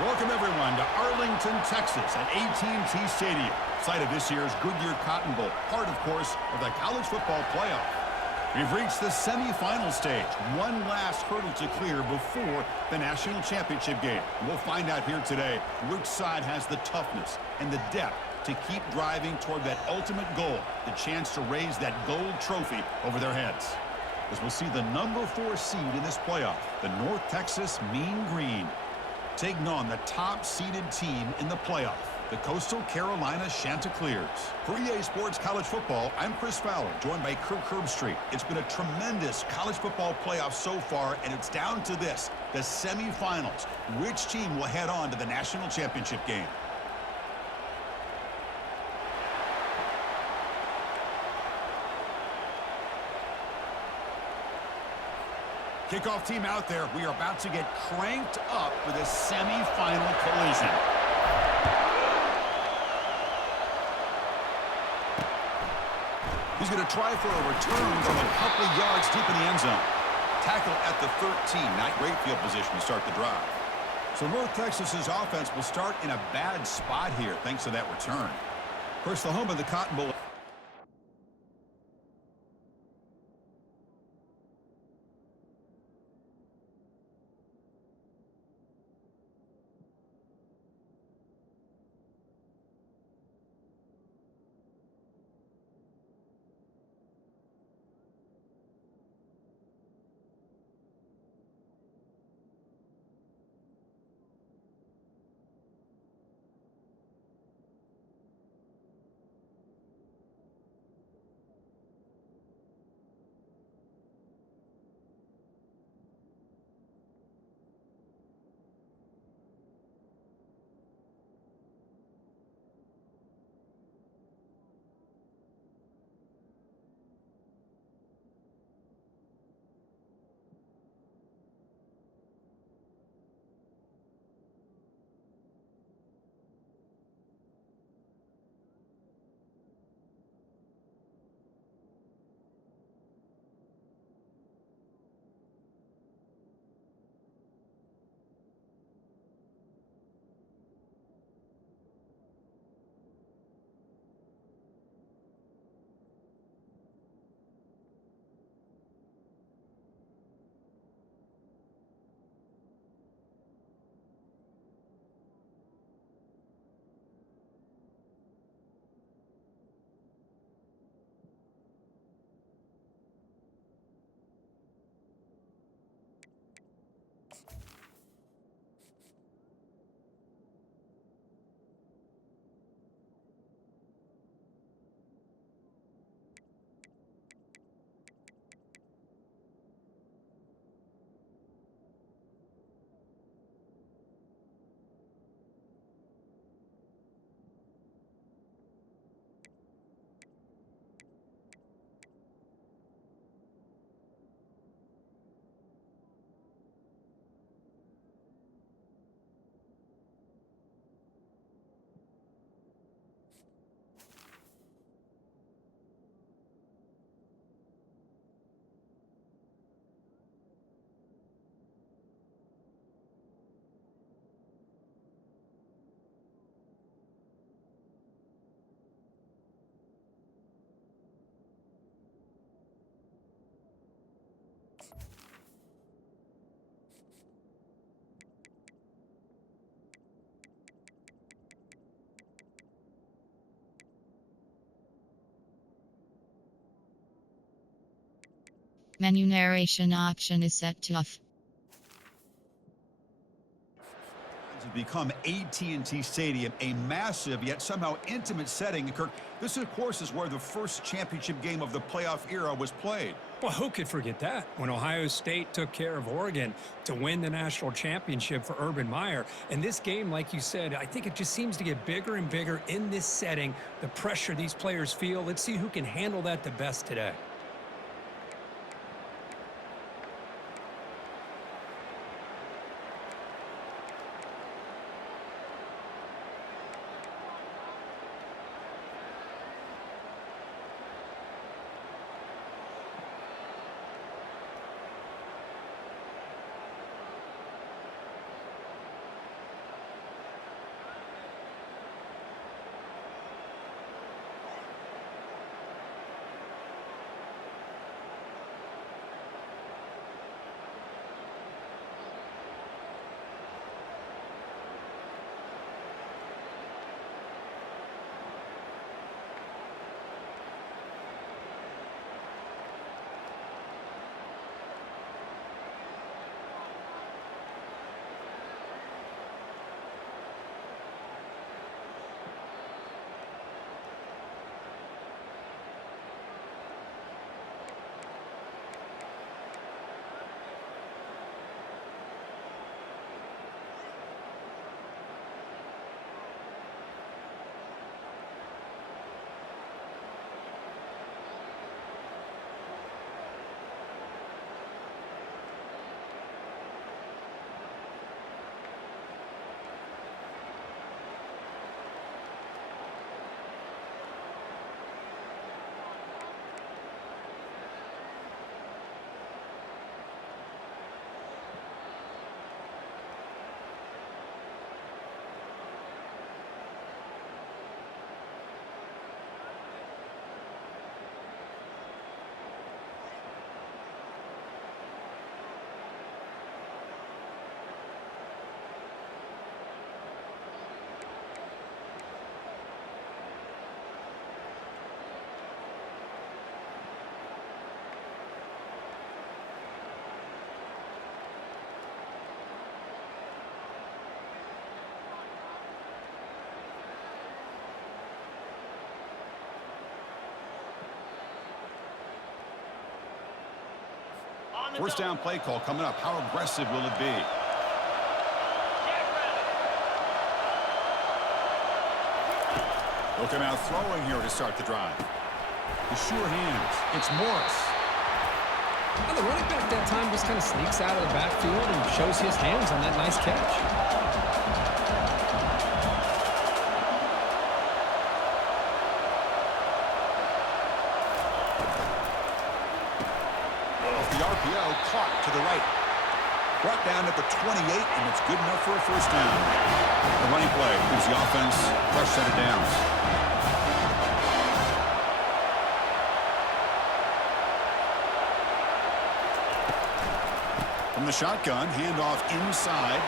Welcome, everyone, to Arlington, Texas at AT&T Stadium, site of this year's Goodyear Cotton Bowl, part, of course, of the college football playoff. We've reached the semifinal stage, one last hurdle to clear before the national championship game. We'll find out here today which side has the toughness and the depth to keep driving toward that ultimate goal, the chance to raise that gold trophy over their heads. As we'll see the number 4 seed in this playoff, the North Texas Mean Green, taking on the top-seeded team in the playoff, the Coastal Carolina Chanticleers. For EA Sports College Football, I'm Chris Fowler, joined by Kirk Herbstreit. It's been a tremendous college football playoff so far, and it's down to this, the semifinals. Which team will head on to the national championship game? Kickoff team out there. We are about to get cranked up for this semifinal collision. He's going to try for a return from a couple yards deep in the end zone. Tackle at the 13. Not great field position to start the drive. So North Texas's offense will start in a bad spot here thanks to that return. Of course, the home of the Cotton Bowl. Menu narration option is set to off. Become AT&T Stadium, a massive yet somehow intimate setting. And Kirk, this of course is where the first championship game of the playoff era was played. Well, who could forget that? When Ohio State took care of Oregon to win the national championship for Urban Meyer. And this game, like you said, I think it just seems to get bigger and bigger in this setting. The pressure these players feel. Let's see who can handle that the best today. First down play call coming up. How aggressive will it be? Look out throwing here to start the drive. The sure hands. It's Morris. Well, the running back that time just kind of sneaks out of the backfield and shows his hands on that nice catch. Off the RPO, caught to the right. Brought down at the 28, and it's good enough for a first down. The running play gives the offense a fresh set of downs. From the shotgun, handoff inside.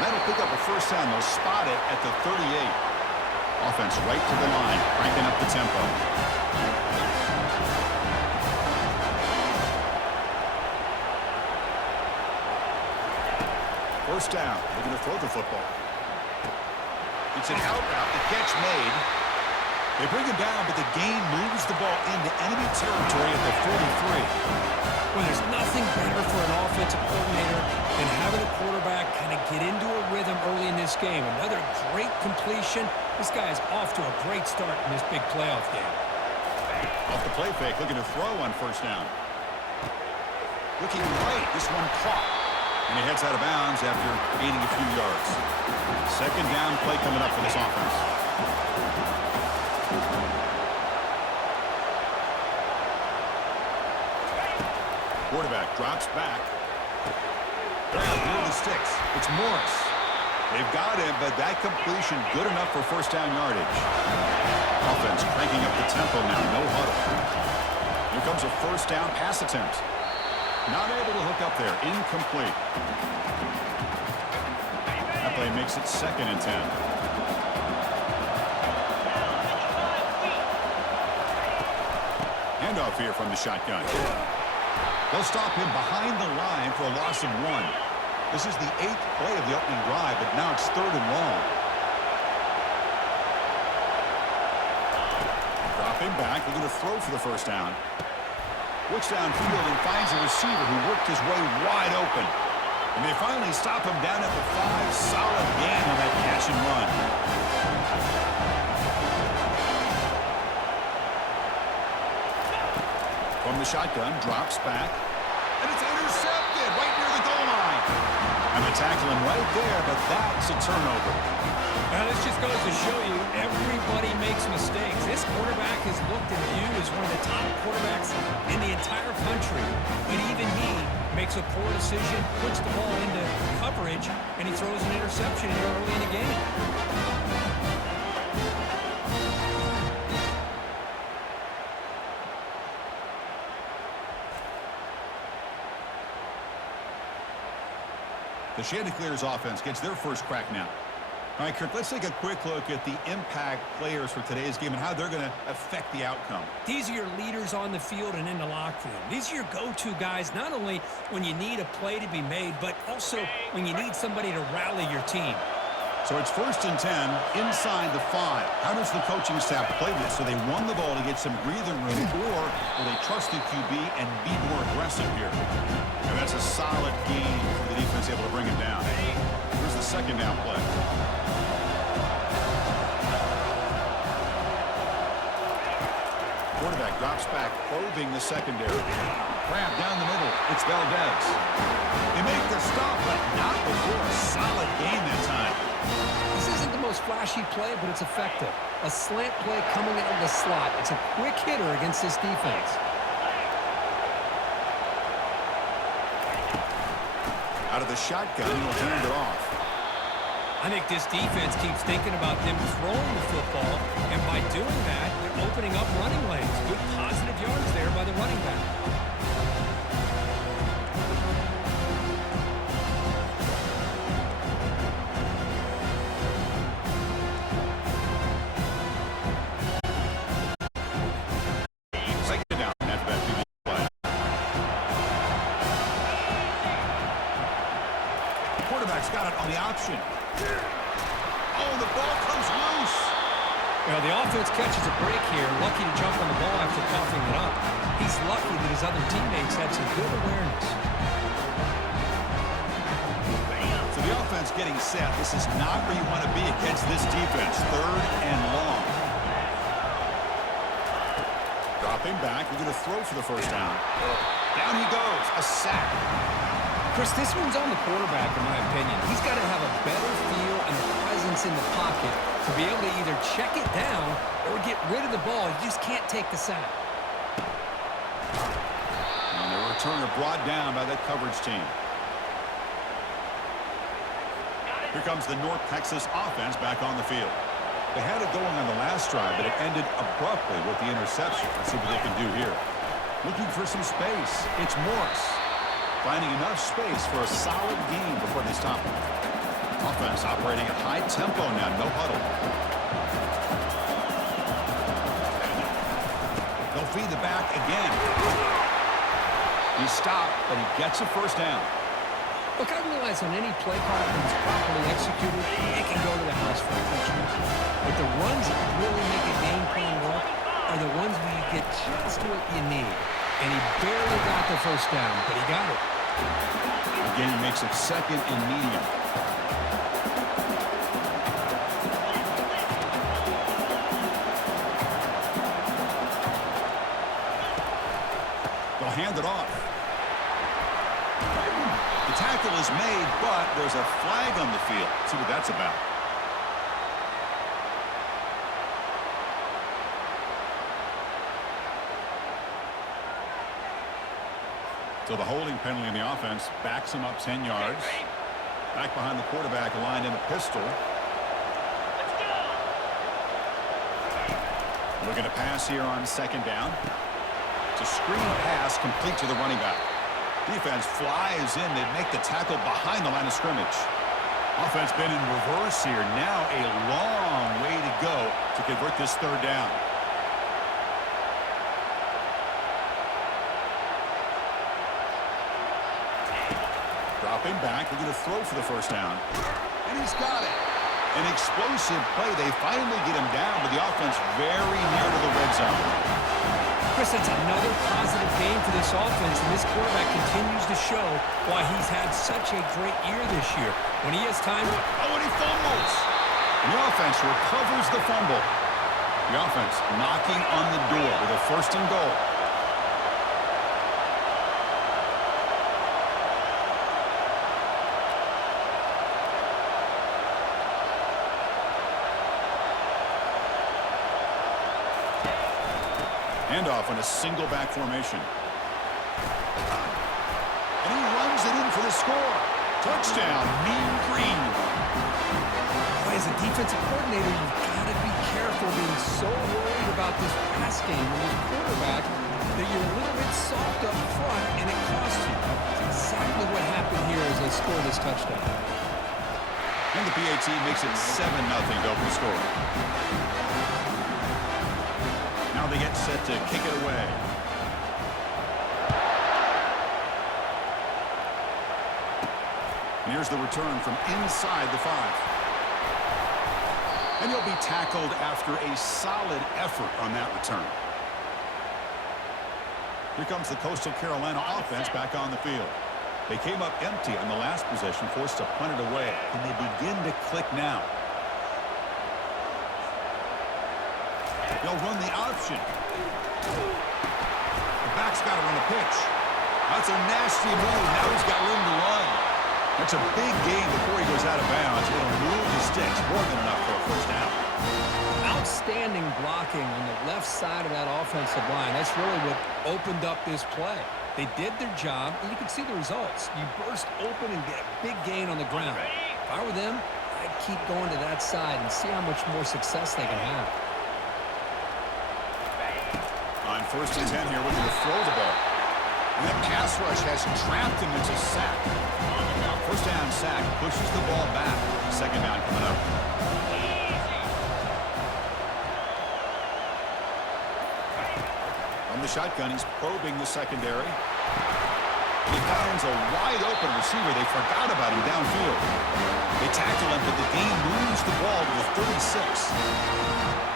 That'll pick up a first down. They'll spot it at the 38. Offense right to the line, cranking up the tempo. First down, looking to throw the football. It's an out route, the catch made. They bring him down, but the gain moves the ball into enemy territory at the 43. Well, there's nothing better for an offensive coordinator than having a quarterback kind of get into a rhythm early in this game. Another great completion. This guy is off to a great start in this big playoff game. Off the play fake, looking to throw on first down. Looking right, this one caught. And he heads out of bounds after gaining a few yards. Second down play coming up for this offense. Quarterback drops back. Near the sticks. It's Morris. They've got him, but that completion good enough for first down yardage. Offense cranking up the tempo now. No huddle. Here comes a first down pass attempt. Not able to hook up there. Incomplete. That play makes it 2nd and 10. Handoff here from the shotgun. They'll stop him behind the line for a loss of 1. This is the 8th play of the opening drive, but now it's 3rd and long. Dropping back, looking to throw for the first down. Looks downfield and finds a receiver who worked his way wide open. And they finally stop him down at the 5. Solid gain on that catch and run. From the shotgun, drops back. And it's intercepted right near the goal line. And they tackle him right there, but that's a turnover. Now, this just goes to show you everybody makes mistakes. This quarterback is looked and viewed as one of the top quarterbacks in the entire country. But even he makes a poor decision, puts the ball into coverage, and he throws an interception here early in the game. The Chanticleers offense gets their first crack now. All right, Kirk, let's take a quick look at the impact players for today's game and how they're going to affect the outcome. These are your leaders on the field and in the locker room. These are your go-to guys, not only when you need a play to be made, but also when you need somebody to rally your team. So it's 1st and 10 inside the 5. How does the coaching staff play this? So they run the ball to get some breathing room, or will they trust the QB and be more aggressive here? And that's a solid game for the defense able to bring him down. Here's the second down play. Quarterback drops back, probing the secondary. Grab down the middle. It's Valdez. They make the stop, but not before a solid gain that time. This isn't the most flashy play, but it's effective. A slant play coming into the slot. It's a quick hitter against this defense. Out of the shotgun, he'll hand it off. I think this defense keeps thinking about them throwing the football, and by doing that, they're opening up running lanes. Good positive yards there by the running back. Second down after that PB play. The quarterback's got it on the option. Oh, the ball comes loose. Well, the offense catches a break here. Lucky to jump on the ball after coughing it up. He's lucky that his other teammates had some good awareness. So the offense getting set. This is not where you want to be against this defense. 3rd and long. Dropping back. We're going to throw for the first down. Down he goes. A sack. Chris, this one's on the quarterback, in my opinion. He's got to have a better feel and a presence in the pocket to be able to either check it down or get rid of the ball. You just can't take the sack. And the returner brought down by that coverage team. Here comes the North Texas offense back on the field. They had it going on the last drive, but it ended abruptly with the interception. Let's see what they can do here. Looking for some space. It's Morris. Finding enough space for a solid gain before they stop him. Offense operating at high tempo now. No huddle. They'll feed the back again. He stopped, but he gets a first down. Look, I realize on any play call that is properly executed, it can go to the house for a touchdown. But the runs that really make a game plan work are the ones where you get just what you need. And he barely got the first down, but he got it. Again, he makes it 2nd and medium. They'll hand it off. The tackle is made, but there's a flag on the field. See what that's about. So the holding penalty in the offense backs him up 10 yards. Back behind the quarterback, lined in a pistol. Looking to pass here on 2nd down. It's a screen pass complete to the running back. Defense flies in. They make the tackle behind the line of scrimmage. Offense been in reverse here. Now a long way to go to convert this 3rd down. Dropping back. We're going to throw for the first down. And he's got it. An explosive play. They finally get him down, but the offense very near to the red zone. Chris, that's another positive game for this offense, and this quarterback continues to show why he's had such a great year this year. When he has time... Oh, and he fumbles. And the offense recovers the fumble. The offense knocking on the door with a 1st and goal. Handoff in a single back formation. And he runs it in for the score. Touchdown, Mean Green. As a defensive coordinator, you've got to be careful being so worried about this pass game and this quarterback that you're a little bit soft up front and it costs you. That's exactly what happened here as they score this touchdown. And the PAT makes it 7-0 to open the score. Now they get set to kick it away. And here's the return from inside the 5. And he'll be tackled after a solid effort on that return. Here comes the Coastal Carolina offense back on the field. They came up empty on the last possession, forced to punt it away. And they begin to click now. They'll run the option. The back's got to run a pitch. That's a nasty move. Now he's got room to run. That's a big gain before he goes out of bounds. It'll move the sticks more than enough for a first down. Outstanding blocking on the left side of that offensive line. That's really what opened up this play. They did their job, and you can see the results. You burst open and get a big gain on the ground. If I were them, I'd keep going to that side and see how much more success they can have. On 1st and 10 here, looking to throw the ball. And that pass rush has trapped him into sack. 1st down sack, pushes the ball back. 2nd down coming up. From the shotgun, he's probing the secondary. He finds a wide-open receiver. They forgot about him downfield. They tackle him, but the game moves the ball to the 36.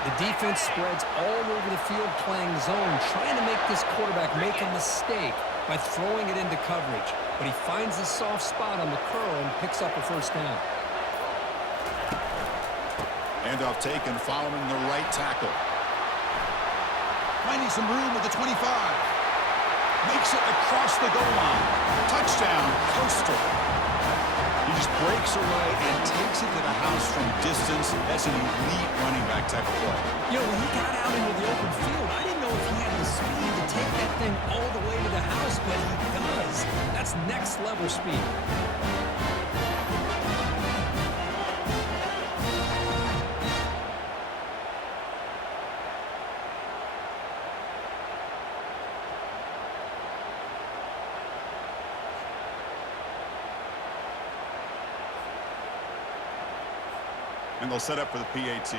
The defense spreads all over the field playing zone, trying to make this quarterback make a mistake by throwing it into coverage. But he finds the soft spot on the curl and picks up a first down. Handoff taken following the right tackle. Finding some room with the 25. Makes it across the goal line. Touchdown, Coastal. He just breaks away and takes it to the house from distance. That's an elite running back type of play. You know, when he got out into the open field, I didn't know if he had the speed to take that thing all the way to the house, but he does. That's next level speed. And they'll set up for the PAT.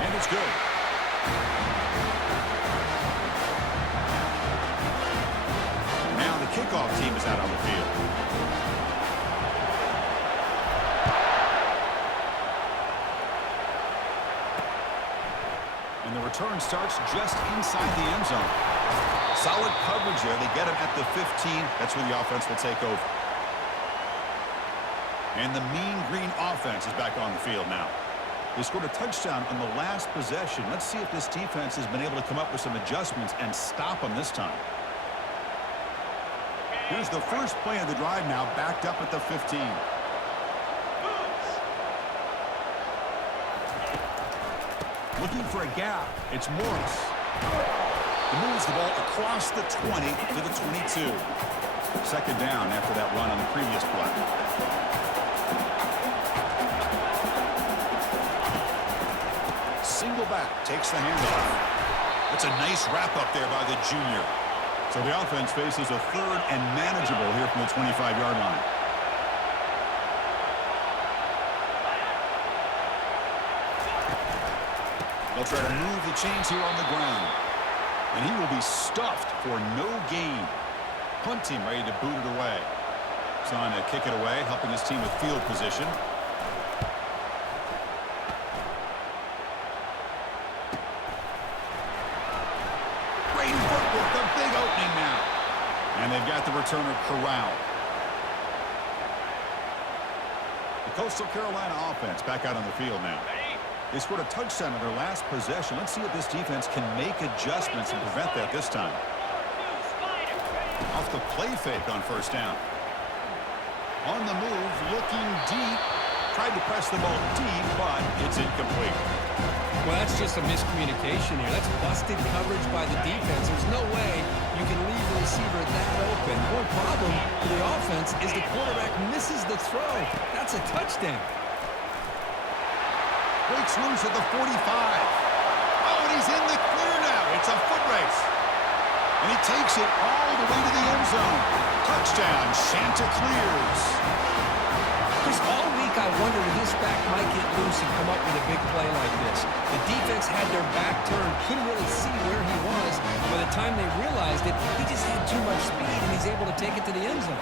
And it's good. Now the kickoff team is out on the field. And the return starts just inside the end zone. Solid coverage there. They get him at the 15. That's where the offense will take over. And the Mean Green offense is back on the field now. They scored a touchdown on the last possession. Let's see if this defense has been able to come up with some adjustments and stop them this time. Here's the first play of the drive now, backed up at the 15. Looking for a gap. It's Morris. He moves the ball across the 20 to the 22. Second down after that run on the previous play. Single back, takes the handoff. That's a nice wrap-up there by the junior. So the offense faces a third and manageable here from the 25-yard line. They'll try to move the chains here on the ground. And he will be stuffed for no gain. Punt team ready to boot it away. Trying to kick it away, helping his team with field position. And they've got the returner corralled. The Coastal Carolina offense back out on the field now. They scored a touchdown on their last possession. Let's see if this defense can make adjustments and prevent that this time. Off the play fake on first down. On the move, looking deep. Tried to press the ball deep, but it's incomplete. Well, that's just a miscommunication here. That's busted coverage by the defense. There's no way you can leave the receiver that open. One problem for the offense is the quarterback misses the throw. That's a touchdown. Breaks loose at the 45. Oh, and he's in the clear now. It's a foot race. And he takes it all the way to the end zone. Touchdown, Chanticleers. Chris, all week I wondered if this back might get loose and come up with a big play like this. The defense had their back turned, couldn't really see where he was. By the time they realized it, he just had too much speed, and he's able to take it to the end zone.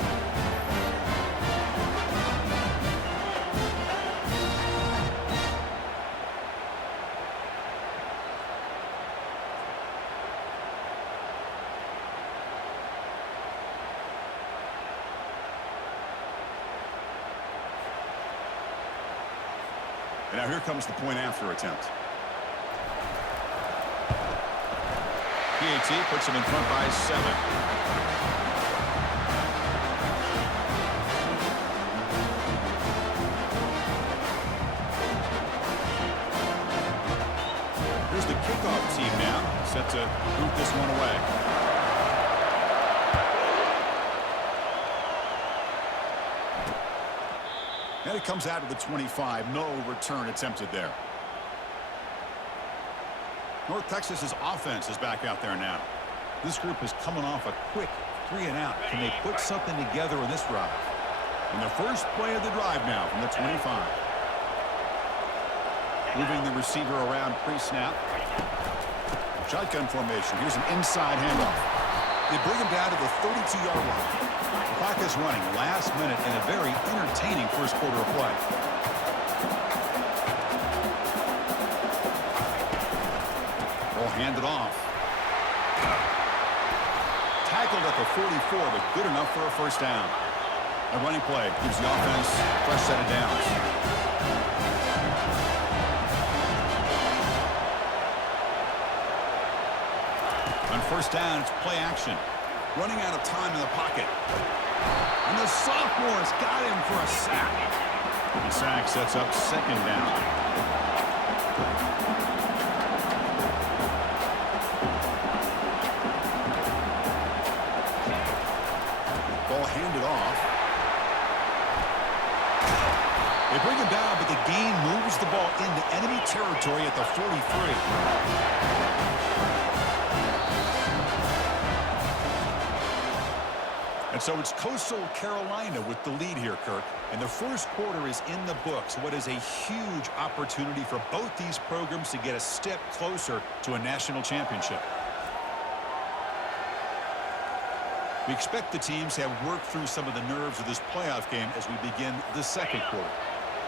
And now here comes the point after attempt. PAT puts him in front by 7. Here's the kickoff team now, set to boot this one away. And it comes out of the 25. No return attempted there. North Texas's offense is back out there now. This group is coming off a quick 3-and-out. Can they put something together in this drive? And the first play of the drive now from the 25. Moving the receiver around pre-snap. Shotgun formation. Here's an inside handoff. They bring him down to the 32-yard line. The clock is running last minute in a very entertaining first quarter of play. Ball handed off. Tackled at the 44, but good enough for a first down. A running play gives the offense a fresh set of downs. On first down, it's play action. Running out of time in the pocket. And the sophomore's got him for a sack. The sack sets up second down. Ball handed off. They bring him down, but the gain moves the ball into enemy territory at the 43. And so it's Coastal Carolina with the lead here, Kirk. And the first quarter is in the books. What is a huge opportunity for both these programs to get a step closer to a national championship. We expect the teams to have worked through some of the nerves of this playoff game as we begin the second quarter.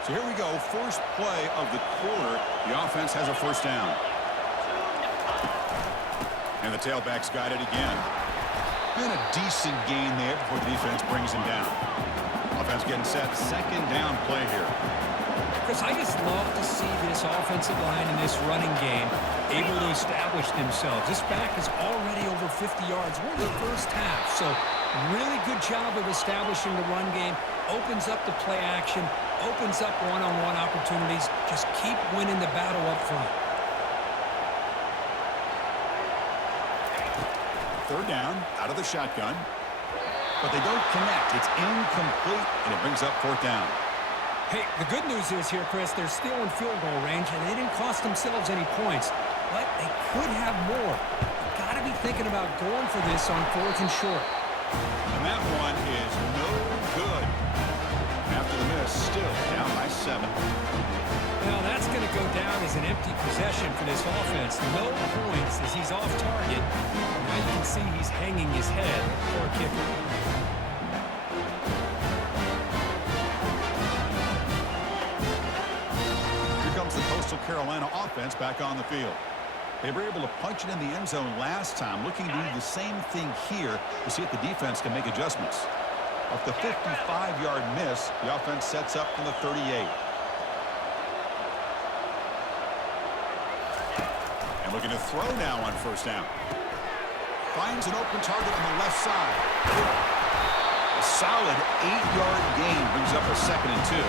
So here we go. First play of the quarter. The offense has a first down. And the tailback's got it again. And a decent gain there before the defense brings him down. Offense getting set. Second down play here. Chris, I just love to see this offensive line and this running game able to establish themselves. This back is already over 50 yards. We're in the first half, so really good job of establishing the run game. Opens up the play action, opens up one-on-one opportunities. Just keep winning the battle up front. Third down, out of the shotgun. But they don't connect. It's incomplete, and it brings up fourth down. Hey, the good news is here, Chris, they're still in field goal range, and they didn't cost themselves any points. But they could have more. You've got to be thinking about going for this on fourth and short. And that one is no good. After the miss, still down by 7. Well, that's going to go down as an empty possession for this offense. No points as he's off target. Now you can see he's hanging his head for a kicker. Here comes the Coastal Carolina offense back on the field. They were able to punch it in the end zone last time, looking to do the same thing here to see if the defense can make adjustments. Off the 55-yard miss, the offense sets up from the 38. And looking to throw now on first down. Finds an open target on the left side. A solid 8-yard gain brings up a 2nd and 2.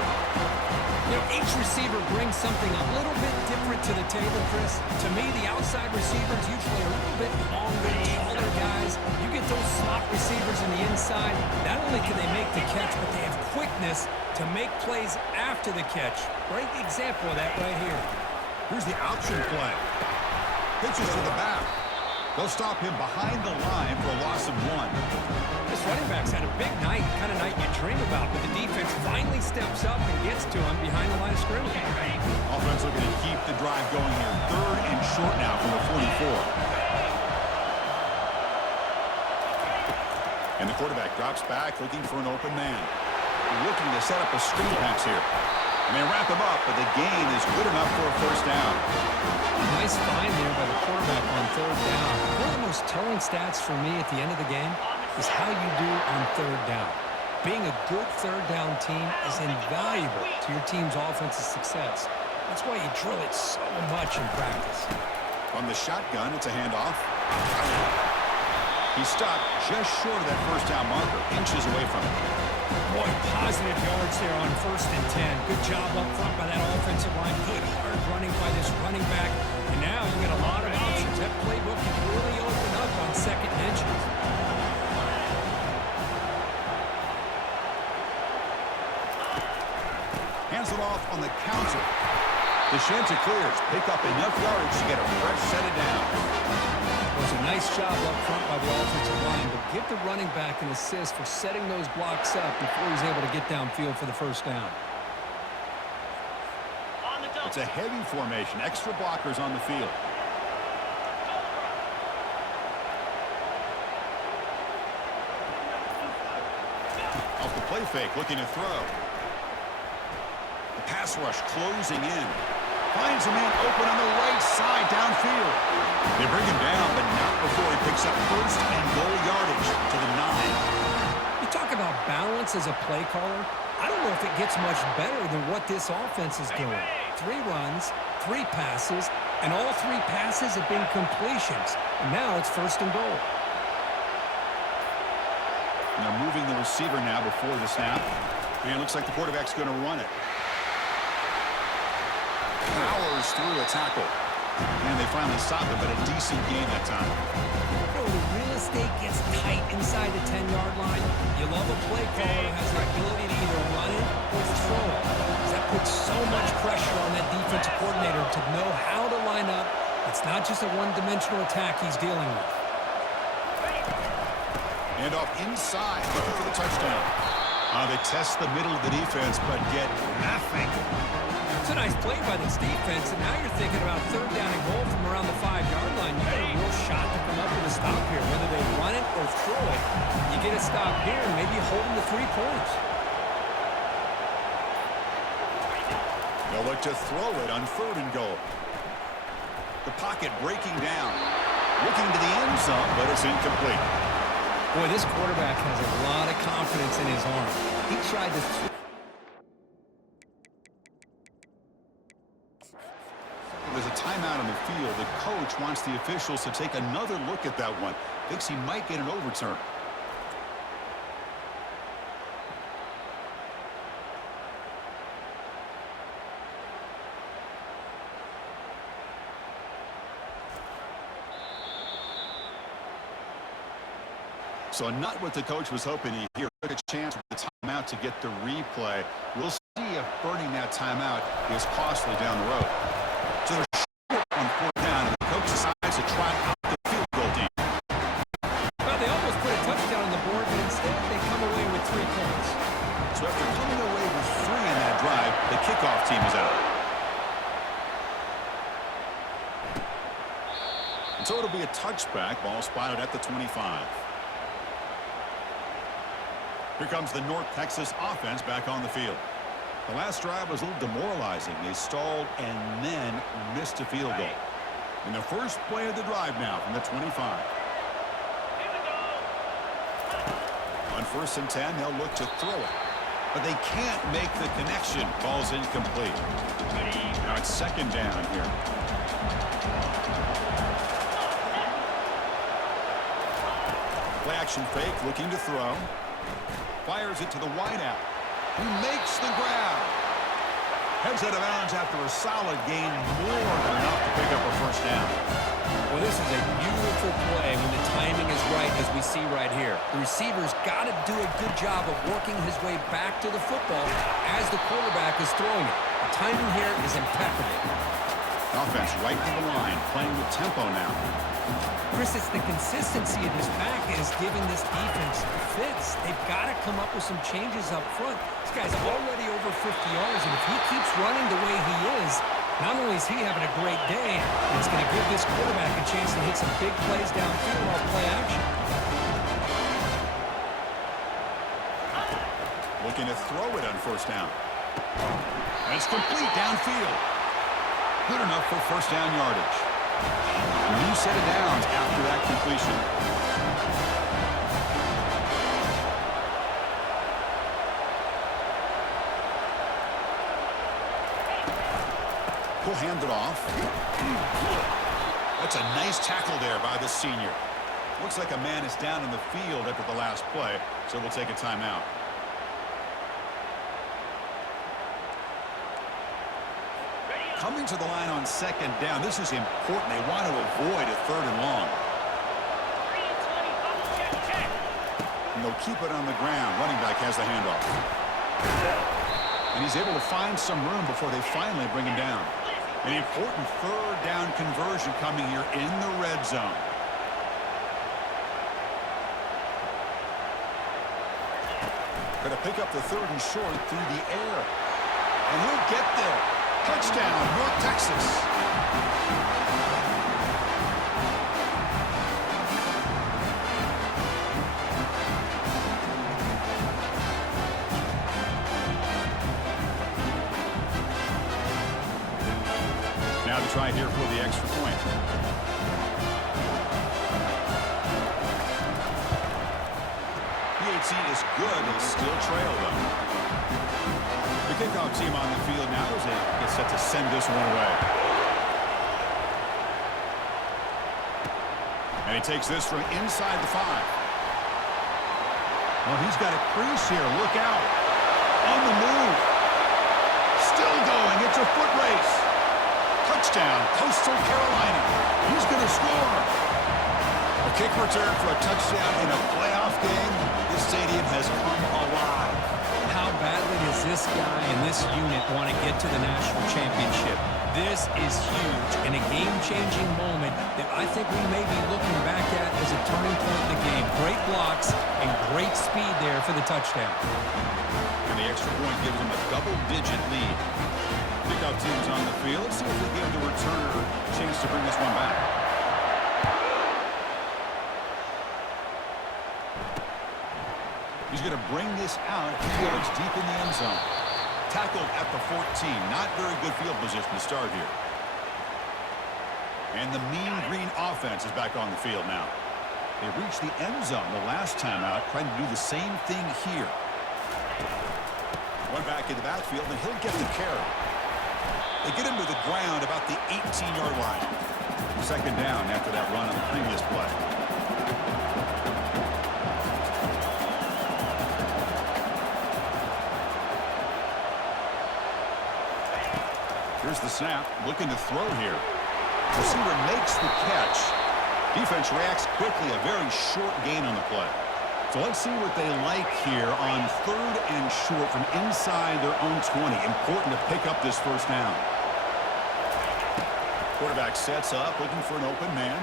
You know, each receiver brings something a little bit different to the table, Chris. To me, the outside receivers usually are a little bit longer, taller guys. You get those slot receivers in the inside, not only can they make the catch, but they have quickness to make plays after the catch. Great example of that right here. Here's the option play. Pitches to the back. They'll stop him behind the line for a loss of 1. This running back's had a big night, kind of night you dream about, but the defense finally steps up and gets to him behind the line of scrimmage. Offense looking to keep the drive going here. 3rd and short now from the 44. And the quarterback drops back looking for an open man. Looking to set up a screen pass here. And they wrap him up, but the gain is good enough for a first down. Nice find there by the quarterback on 3rd down. One of the most telling stats for me at the end of the game is how you do on 3rd down. Being a good 3rd down team is invaluable to your team's offensive success. That's why you drill it so much in practice. From the shotgun, it's a handoff. He stopped just short of that first down marker, inches away from it. Boy, positive yards there on 1st and 10. Good job up front by that offensive line. Good hard running by this running back. And now you get a lot of options. That playbook can really open up on 2nd and inches. Hands it off on the counter. The Chanticleers pick up enough yardage to get a fresh set of downs. It was a nice job up front by the offensive line, but give the running back an assist for setting those blocks up before he's able to get downfield for the first down. It's a heavy formation, extra blockers on the field. Off the play fake, looking to throw. The pass rush closing in. Finds a man open on the right side downfield. They bring him down, but not before he picks up first and goal yardage to the 9. You talk about balance as a play caller. I don't know if it gets much better than what this offense is doing. 3 runs, 3 passes, and all 3 passes have been completions. And now it's first and goal. Now moving the receiver now before the snap. And it looks like the quarterback's going to run it. Powers through a tackle. And they finally stop it, but a decent gain that time. The real estate gets tight inside the 10-yard line. You love a play caller who has the ability to either run it or throw it. Because that puts so much pressure on that defensive coordinator to know how to line up. It's not just a one-dimensional attack he's dealing with. And off inside, looking for the touchdown. They test the middle of the defense, but get nothing. It's a nice play by this defense, and now you're thinking about 3rd down and goal from around the 5-yard line. You got a real shot to come up with a stop here, whether they run it or throw it. You get a stop here, and maybe hold them to 3 points. They'll look to throw it on 3rd and goal. The pocket breaking down. Looking to the end zone, but it's incomplete. Boy, this quarterback has a lot of confidence in his arm. He tried to There's a timeout on the field. The coach wants the officials to take another look at that one. Thinks he might get an overturn. So not what the coach was hoping to hear. A chance with the timeout to get the replay. We'll see if burning that timeout is costly down the road. So they're short on 4th down, and the coach decides to try out the field goal team. Well, they almost put a touchdown on the board, but instead they come away with 3 points. So after coming away with 3 in that drive, the kickoff team is out. And so it'll be a touchback. Ball spotted at the 25. Here comes the North Texas offense back on the field. The last drive was a little demoralizing. They stalled and then missed a field goal. In the first play of the drive now from the 25. On 1st and 10, they'll look to throw it. But they can't make the connection. Ball's incomplete. Now it's 2nd down here. Play action fake, looking to throw. Fires it to the wideout, who makes the grab. Heads out of bounds after a solid gain, more than enough to pick up a 1st down. Well, this is a beautiful play when the timing is right, as we see right here. The receiver's got to do a good job of working his way back to the football as the quarterback is throwing it. The timing here is impeccable. Offense right to the line, playing with tempo now. Chris, it's the consistency of this pack that is giving this defense fits. They've got to come up with some changes up front. This guy's already over 50 yards, and if he keeps running the way he is, not only is he having a great day, it's going to give this quarterback a chance to hit some big plays downfield off play action. Looking to throw it on 1st down. And it's complete downfield. Good enough for 1st down yardage. A new set of downs after that completion. He'll hand it off. That's a nice tackle there by the senior. Looks like a man is down in the field after the last play, so we'll take a timeout. Coming to the line on 2nd down. This is important. They want to avoid a 3rd and long. And they'll keep it on the ground. Running back has the handoff. And he's able to find some room before they finally bring him down. An important 3rd down conversion coming here in the red zone. Going to pick up the 3rd and short through the air. And he'll get there. Touchdown, North Texas. try here for the extra point. PAT is good. They still trail them. The kickoff team on the field now as they get set to send this one away. And he takes this from inside the 5. Well, he's got a crease here. Look out. On the move. Still going. It's a foot race. Touchdown, Coastal Carolina. He's going to score. A kick return for a touchdown in a playoff game. This stadium has come alive. How badly does this guy and this unit want to get to the national championship? This is huge and a game-changing moment that I think we may be looking back at as a turning point in the game. Great blocks and great speed there for the touchdown. And the extra point gives them a double-digit lead. Kickoff team's on the field. Let's see if we give the returner a chance to bring this one back. He's going to bring this out a few yards deep in the end zone. Tackled at the 14. Not very good field position to start here. And the Mean Green offense is back on the field now. They reached the end zone the last time out, trying to do the same thing here. One back in the backfield, and he'll get the carry. They get him to the ground about the 18-yard line. Second down after that run on the previous play. Here's the snap, looking to throw here. Receiver makes the catch. Defense reacts quickly, a very short gain on the play. So let's see what they like here on 3rd and short from inside their own 20. Important to pick up this first down. Quarterback sets up, looking for an open man.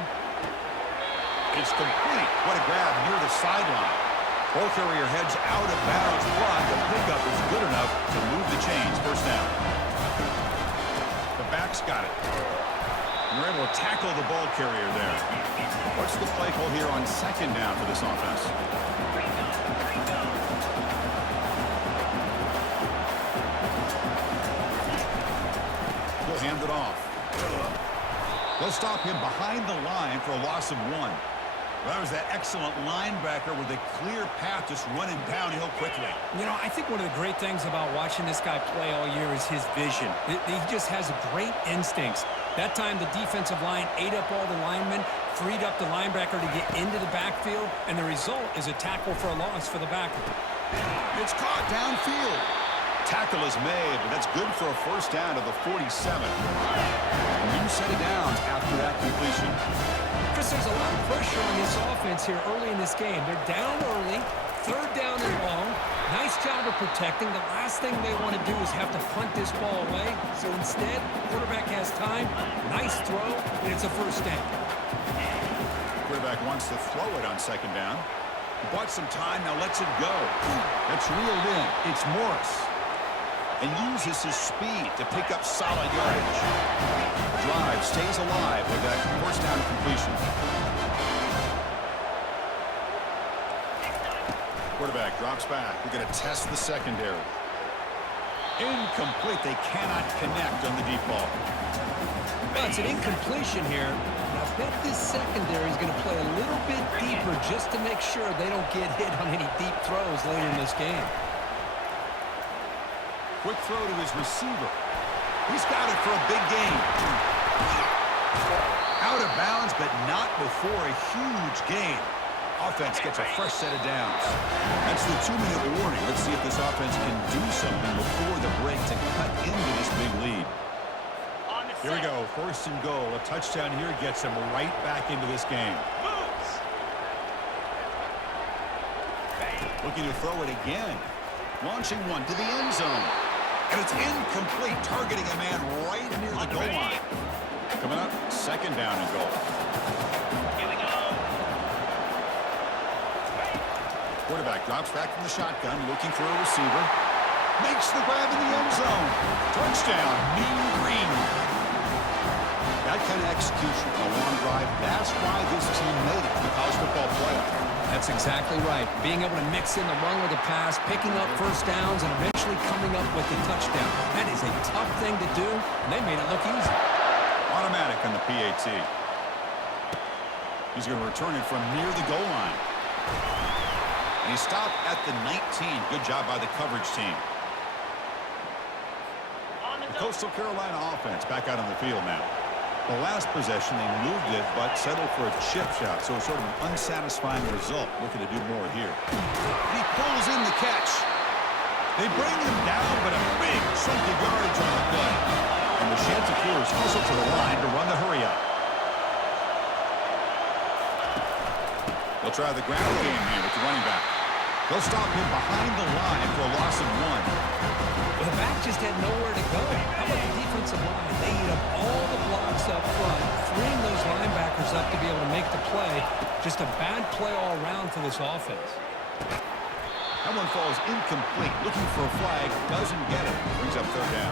It's complete. What a grab near the sideline. Ball carrier heads out of bounds, but the pickup is good enough to move the chains. First down. The back's got it. And they're able to tackle the ball carrier there. What's the play call here on second down for this offense? He'll hand it off. They'll stop him behind the line for a loss of 1. That was that excellent linebacker with a clear path just running downhill quickly. You know, I think one of the great things about watching this guy play all year is his vision. He just has great instincts. That time, the defensive line ate up all the linemen, freed up the linebacker to get into the backfield, and the result is a tackle for a loss for the backer. It's caught downfield. Tackle is made, but that's good for a first down to the 47. New set of downs after that completion. Chris, there's a lot of pressure on this offense here early in this game. They're down early, 3rd down and long. Nice job of protecting. The last thing they want to do is have to punt this ball away. So instead, quarterback has time, nice throw, and it's a first down. Quarterback wants to throw it on second down. Bought some time, now lets it go. That's reeled in. It's Morris. And uses his speed to pick up solid yardage. Drive stays alive with that first down completion. Quarterback drops back. We're going to test the secondary. Incomplete. They cannot connect on the deep ball. Well, it's an incompletion here. And I bet this secondary is going to play a little bit deeper just to make sure they don't get hit on any deep throws later in this game. Quick throw to his receiver. He's got it for a big gain. Out of bounds, but not before a huge gain. Offense gets a fresh set of downs. That's the 2-minute warning. Let's see if this offense can do something before the break to cut into this big lead. Here we go, 1st and goal. A touchdown here gets them right back into this game. Looking to throw it again. Launching one to the end zone. And it's incomplete, targeting a man right near the goal line. Coming up, 2nd down and goal. Here we go. Quarterback drops back from the shotgun, looking for a receiver. Makes the grab in the end zone. Touchdown, Mean Green. That kind of execution, a long drive, that's why this team made it to the college football playoff. That's exactly right. Being able to mix in the run with the pass, picking up first downs, and eventually coming up with the touchdown. That is a tough thing to do, and they made it look easy. Automatic on the PAT. He's going to return it from near the goal line. And he stopped at the 19. Good job by the coverage team. The Coastal Carolina offense back out on the field now. The last possession, they moved it, but settled for a chip shot, so sort of an unsatisfying result. Looking to do more here. And he pulls in the catch. They bring him down, but a big chunk of yardage on the play. And the Chanticleers hustle to the line to run the hurry up. They'll try the ground game here with the running back. They'll stop him behind the line for a loss of 1. Well, the back just had nowhere to go. How about the defensive line? They eat up all the blocks up front, freeing those linebackers up to be able to make the play. Just a bad play all around for this offense. That one falls incomplete. Looking for a flag. Doesn't get it. Brings up third down.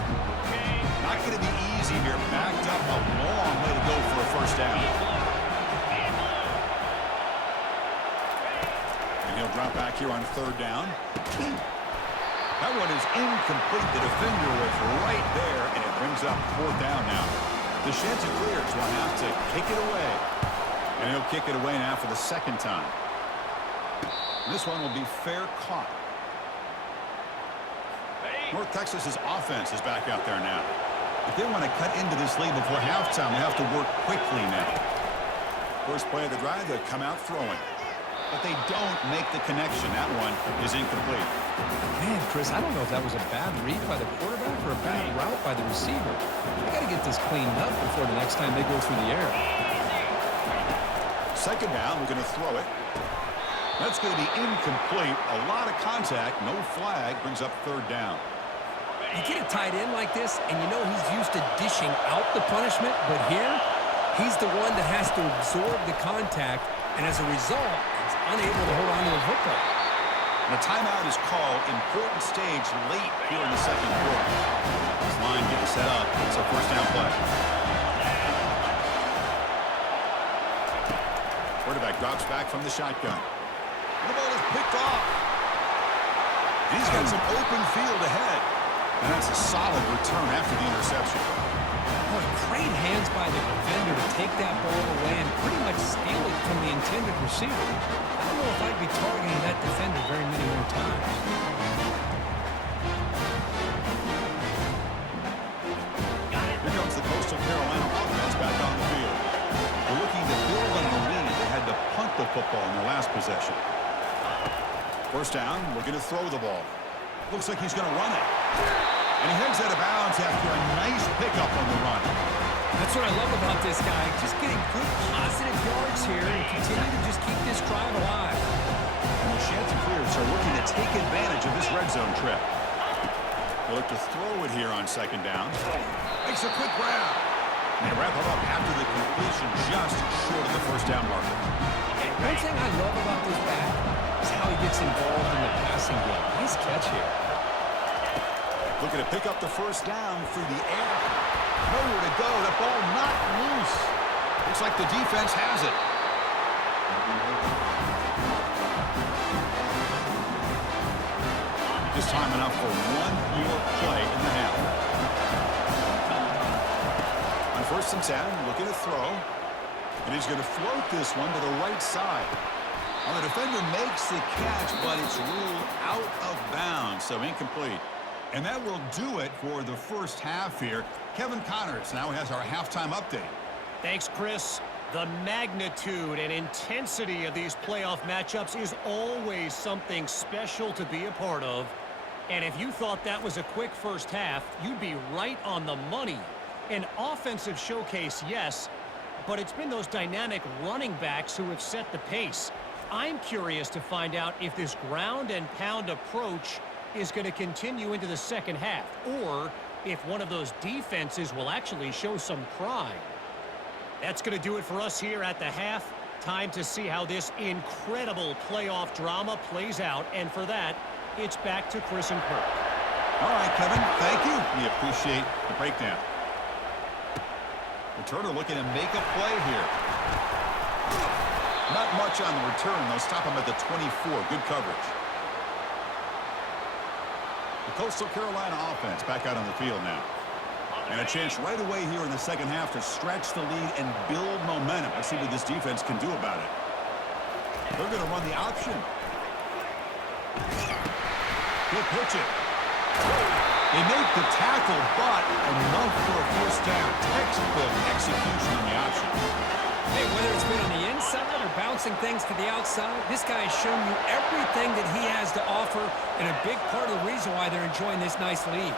Not going to be easy here. Backed up a long way to go for a first down. And he'll drop back here on third down. That one is incomplete. The defender was right there, and it brings up fourth down now. The Chanticleers will have to kick it away. And he'll kick it away now for the second time. This one will be fair caught. North Texas's offense is back out there now. If they want to cut into this lead before halftime, they have to work quickly now. First play of the drive, they come out throwing. But they don't make the connection. That one is incomplete. Man, Chris, I don't know if that was a bad read by the quarterback or a bad route by the receiver. They got to get this cleaned up before the next time they go through the air. Second down, we're going to throw it. That's going to be incomplete. A lot of contact, no flag, brings up third down. You get a tight end like this, and you know he's used to dishing out the punishment, but here, he's the one that has to absorb the contact, and as a result, he's unable to hold on to the football. And a timeout is called. Important stage late here in the second quarter. This line getting set up. It's a first down play. Quarterback drops back from the shotgun. And the ball is picked off. He's got some open field ahead. And that's a solid return after the interception. Boy, great hands by the defender to take that ball away and pretty much steal it from the intended receiver. I don't know if I'd be targeting that defender very many more times. Here comes the Coastal Carolina offense back on the field. They're looking to build on the lead. They had to punt the football in their last possession. First down, looking to throw the ball. Looks like he's going to run it. And he heads out of bounds after a nice pickup on the run. That's what I love about this guy. Just getting good positive yards here and continue to just keep this drive alive. And the Chanticleers are looking to take advantage of this red zone trip. They look to throw it here on second down. Makes a quick grab. And they wrap it up after the completion just short of the first down marker. One thing I love about this back is how he gets involved in the passing game. Nice catch here. Looking to pick up the first down through the air. Nowhere to go. The ball not loose. Looks like the defense has it. Just time enough for one more play in the half. On first and 10, looking to throw. And he's going to float this one to the right side. Well, the defender makes the catch, but it's ruled out of bounds, so incomplete. And that will do it for the first half here. Kevin Connors now has our halftime update. Thanks, Chris. The magnitude and intensity of these playoff matchups is always something special to be a part of. And if you thought that was a quick first half, you'd be right on the money. An offensive showcase, yes, but it's been those dynamic running backs who have set the pace. I'm curious to find out if this ground and pound approach is going to continue into the second half, or if one of those defenses will actually show some pride. That's going to do it for us here at the half. Time to see how this incredible playoff drama plays out, and for that, it's back to Chris and Kirk. All right, Kevin, thank you. We appreciate the breakdown. Returner looking to make a play here. Not much on the return. They'll stop him at the 24. Good coverage. The Coastal Carolina offense back out on the field now. And a chance right away here in the second half to stretch the lead and build momentum. Let's see what this defense can do about it. They're going to run the option. He'll pitch it. They make the tackle, but enough for a first down. Textbook execution on the option. Hey, whether it's been on the inside or bouncing things to the outside, this guy has shown you everything that he has to offer, and a big part of the reason why they're enjoying this nice lead.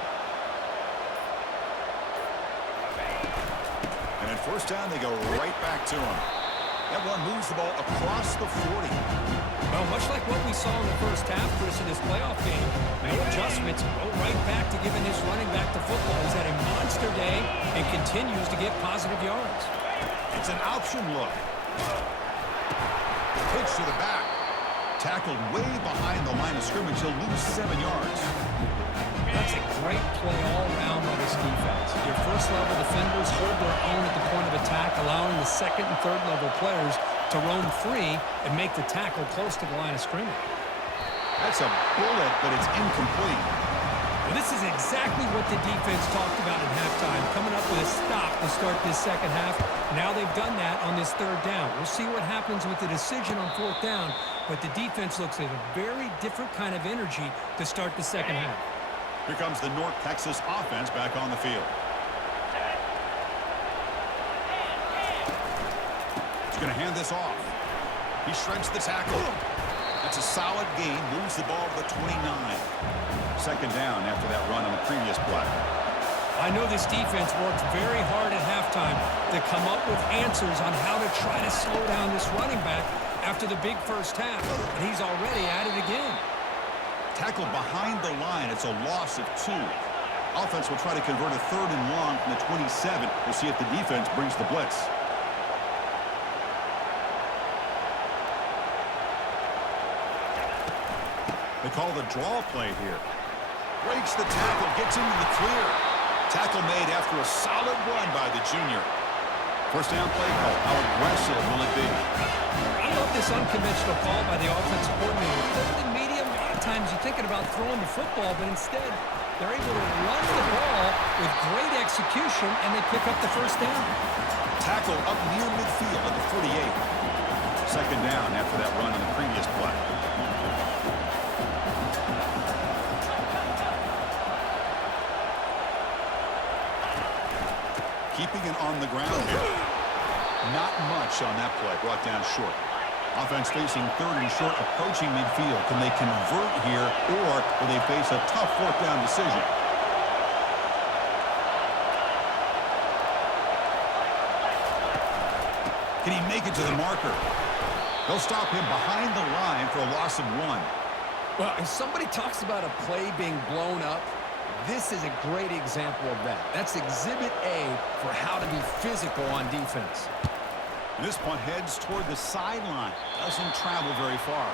And at first down, they go right back to him. That one moves the ball across the 40. Well, much like what we saw in the first half, Chris, in this playoff game, no adjustments, go right back to giving this running back to football. He's had a monster day and continues to get positive yards. It's an option look. Pitch to the back. Tackled way behind the line of scrimmage. He'll lose 7 yards. That's a great play all around by this defense. Your first-level defenders hold their own at the point of attack, allowing the second and third-level players to roam free and make the tackle close to the line of scrimmage. That's a bullet, but it's incomplete. Well, this is exactly what the defense talked about at halftime, coming up with a stop to start this second half. Now they've done that on this third down. We'll see what happens with the decision on fourth down, but the defense looks like a very different kind of energy to start the second half. Here comes the North Texas offense back on the field. He's going to hand this off. He shreds the tackle. That's a solid gain. Moves the ball to the 29. Second down after that run on the previous play. I know this defense worked very hard at halftime to come up with answers on how to try to slow down this running back after the big first half. And he's already at it again. Tackle behind the line. It's a loss of 2. Offense will try to convert a third and long from the 27. We'll see if the defense brings the blitz. They call the draw play here. Breaks the tackle, gets into the clear. Tackle made after a solid run by the junior. First down play call. How aggressive will it be? I love this unconventional call by the offensive coordinator. Third and medium, a lot of times you're thinking about throwing the football, but instead they're able to run the ball with great execution, and they pick up the first down. Tackle up near midfield at the 48. Second down after that run on the previous play. Keeping it on the ground here. Not much on that play. Brought down short. Offense facing third and short, approaching midfield. Can they convert here, or will they face a tough fourth down decision? Can he make it to the marker? They'll stop him behind the line for a loss of 1. Well, if somebody talks about a play being blown up, this is a great example of that. That's Exhibit A for how to be physical on defense. And this punt heads toward the sideline. Doesn't travel very far.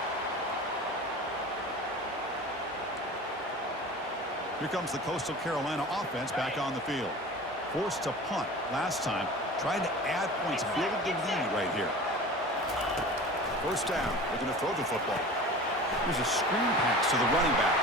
Here comes the Coastal Carolina offense back on the field. Forced to punt last time. Trying to add points, build the lead right here. First down. They're going to throw the football. Here's a screen pass to the running back.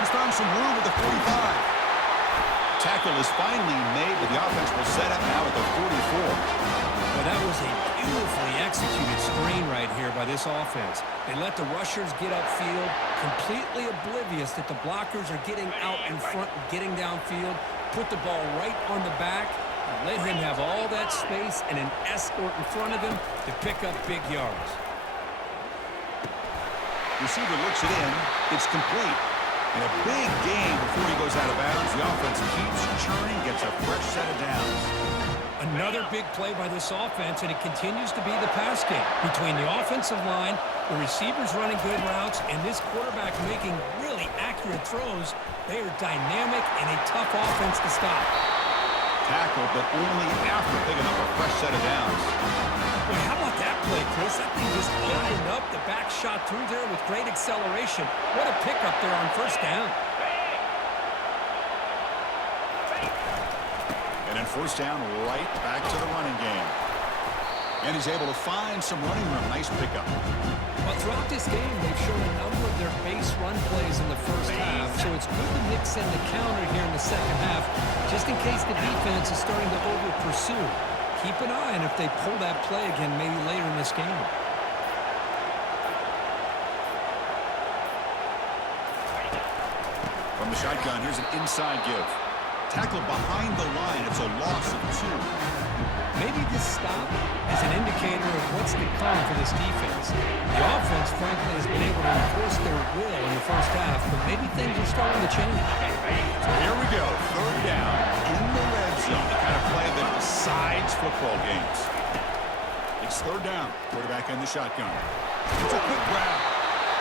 He's found some room at the 45. Tackle is finally made, but the offense will set up now at the 44. Well, that was a beautifully executed screen right here by this offense. They let the rushers get upfield, completely oblivious that the blockers are getting out in front and getting downfield, put the ball right on the back, and let him have all that space and an escort in front of him to pick up big yards. Receiver looks it in. It's complete. And a big gain before he goes out of bounds. The offense keeps churning, gets a fresh set of downs. Another big play by this offense, and it continues to be the pass game. Between the offensive line, the receivers running good routes, and this quarterback making really accurate throws, they are dynamic and a tough offense to stop. Tackle, but only after picking up a fresh set of downs. Boy, how about that play, Chris? That thing just opened up. The back shot through there with great acceleration. What a pickup there on first down. And then first down, right back to the running game. And he's able to find some running room. Nice pickup. Well, throughout this game, they've shown a number of their base run plays in the first half so it's good to mix in the counter here in the second half, just in case the defense is starting to over-pursue. Keep an eye on if they pull that play again maybe later in this game. From the shotgun, here's an inside give. Tackle behind the line. It's a loss of 2. Maybe this stop is an indicator of what's to come for this defense. The offense, frankly, has been able to enforce their will in the first half, but maybe things are starting to change. So here we go. 3rd down in the red zone. The kind of play that decides football games. It's 3rd down. Quarterback in the shotgun. It's a quick grab.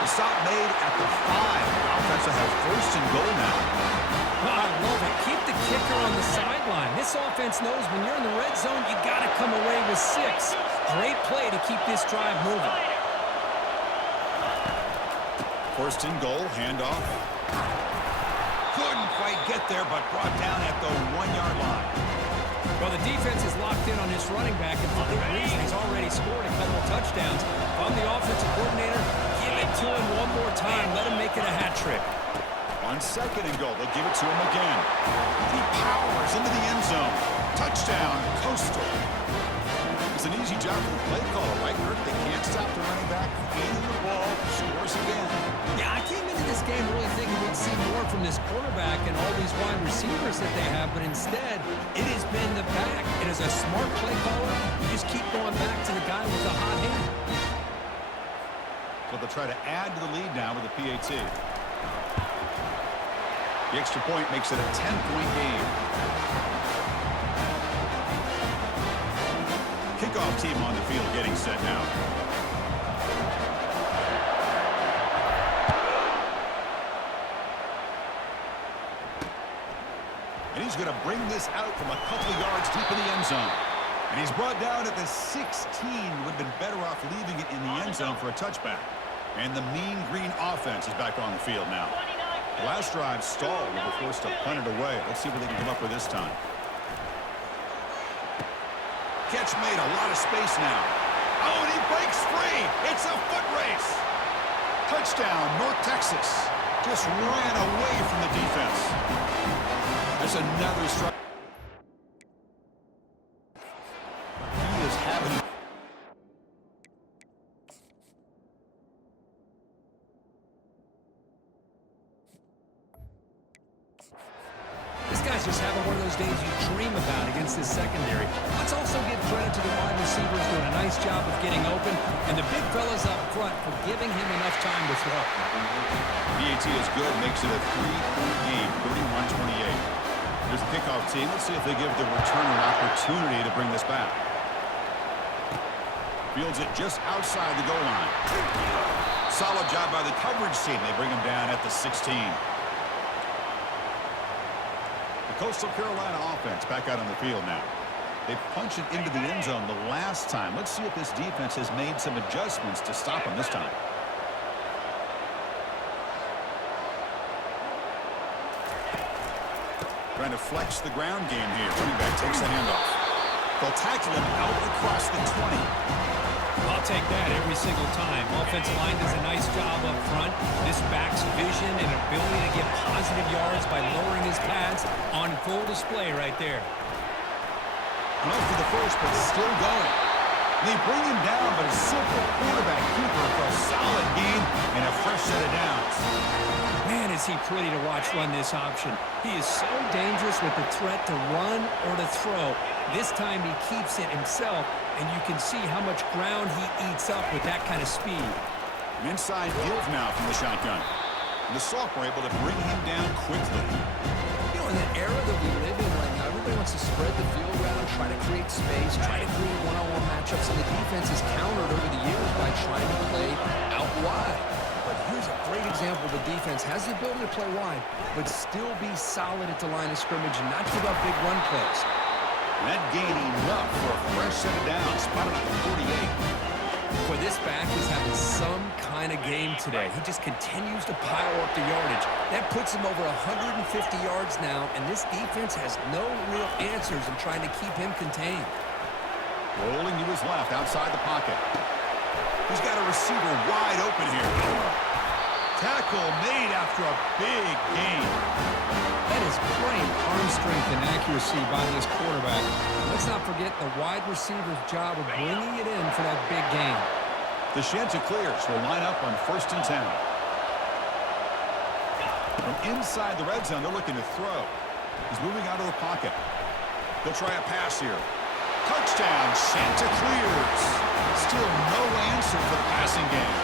The stop made at the 5. The offense will have 1st and goal now. Oh, I love it. Keep the kicker on the sideline. This offense knows when you're in the red zone, you got to come away with 6. Great play to keep this drive moving. 1st and goal, handoff. Couldn't quite get there, but brought down at the 1-yard line. Well, the defense is locked in on this running back, and for good reason. He's already scored a couple of touchdowns. If I'm the offensive coordinator, give it to him one more time. Let him make it a hat trick. On 2nd and goal, they'll give it to him again. He powers into the end zone. Touchdown, Coastal. It's an easy job for the play caller, right, Kurt? They can't stop the running back. Feeding the ball, scores again. Yeah, I came into this game really thinking we'd see more from this quarterback and all these wide receivers that they have, but instead, it has been the back. And as a smart play caller, you just keep going back to the guy with the hot hand. So they'll try to add to the lead now with a PAT. The extra point makes it a 10-point game. Kickoff team on the field getting set now. And he's going to bring this out from a couple of yards deep in the end zone. And he's brought down at the 16. Would have been better off leaving it in the end zone for a touchback. And the Mean Green offense is back on the field now. The last drive stalled. They were forced to punt it away. Let's see what they can come up with this time. Catch made, a lot of space now. Oh, and he breaks free. It's a foot race. Touchdown, North Texas. Just ran away from the defense. That's another strike. He is having... This guy's just having one of those days you dream about against this secondary. Let's also give credit to the wide receivers doing a nice job of getting open, and the big fellas up front for giving him enough time to throw. PAT is good, makes it a 3-point game, 31-28. There's the kickoff team. Let's see if they give the returner an opportunity to bring this back. Fields it just outside the goal line. Solid job by the coverage team. They bring him down at the 16. The Coastal Carolina offense back out on the field now. They punched it into the end zone the last time. Let's see if this defense has made some adjustments to stop them this time. Trying to flex the ground game here. Running back takes the handoff. They'll tackle him out across the 20. I'll take that every single time. Offensive line does a nice job up front. This back's vision and ability to get positive yards by lowering his pads on full display right there. Enough for the first, but still going. They bring him down, but a simple quarterback keeper for a solid gain and a fresh set of downs. Man, is he pretty to watch run this option. He is so dangerous with the threat to run or to throw. This time he keeps it himself, and you can see how much ground he eats up with that kind of speed. An inside give now from the shotgun. And the Salk were able to bring him down quickly. You know, in the era that we live in right now, everybody wants to spread the field around, try to create space, try to create one-on-one matchups, and the defense is countered over the years by trying to play out wide. But here's a great example. The defense has the ability to play wide, but still be solid at the line of scrimmage and not give up big run plays. And that gain enough for a fresh set of downs, spotted at the 48. Boy, this back is having some kind of game today. He just continues to pile up the yardage. That puts him over 150 yards now, and this defense has no real answers in trying to keep him contained. Rolling to his left, outside the pocket. He's got a receiver wide open here. Tackle made after a big gain. That is great arm strength and accuracy by this quarterback. Let's not forget the wide receiver's job of bringing it in for that big gain. The Chanticleers will line up on 1st and 10. From inside the red zone, they're looking to throw. He's moving out of the pocket. They'll try a pass here. Touchdown, Chanticleers. Still no answer for the passing game.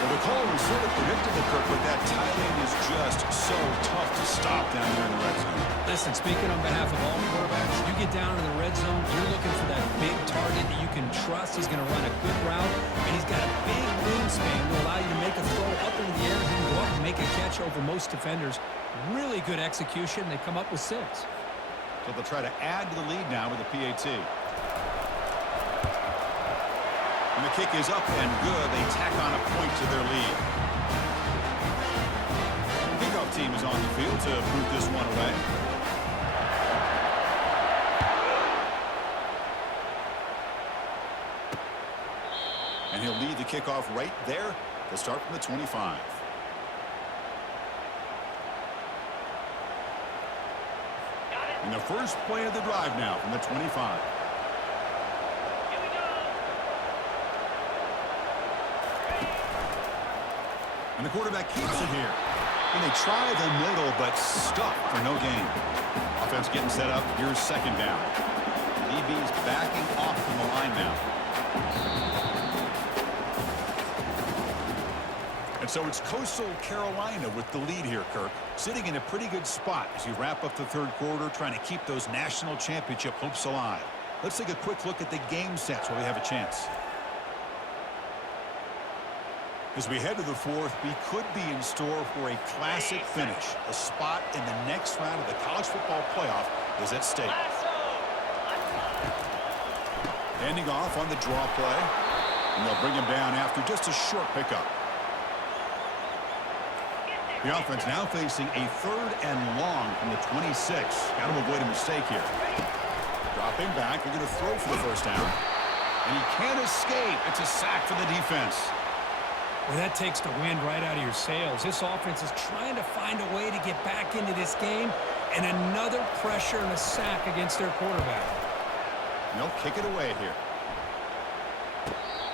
Well, the call was sort of predictable, Kirk, but that tight end is just so tough to stop down there in the red zone. Listen, speaking on behalf of all quarterbacks, you get down in the red zone, you're looking for that big target that you can trust. He's going to run a good route, and he's got a big wingspan to allow you to make a throw up into the air. He can go up and make a catch over most defenders. Really good execution. They come up with 6. So they'll try to add to the lead now with a PAT. And the kick is up and good. They tack on a point to their lead. The kickoff team is on the field to boot this one away. And he'll lead the kickoff right there to start from the 25. And the first play of the drive now from the 25. And the quarterback keeps it here. And they try the middle, but stuck for no gain. Offense getting set up. Here's 2nd down. DB's backing off from the line now. And so it's Coastal Carolina with the lead here, Kirk. Sitting in a pretty good spot as you wrap up the 3rd quarter, trying to keep those national championship hopes alive. Let's take a quick look at the game sets where we have a chance. As we head to the 4th, we could be in store for a classic finish. A spot in the next round of the college football playoff is at stake. Handing off on the draw play. And they'll bring him down after just a short pickup. The offense now facing a 3rd and long from the 26. Got to avoid a mistake here. Dropping back. They're going to throw for the 1st down. And he can't escape. It's a sack for the defense. Well, that takes the wind right out of your sails. This offense is trying to find a way to get back into this game, and another pressure and a sack against their quarterback. And they'll kick it away here.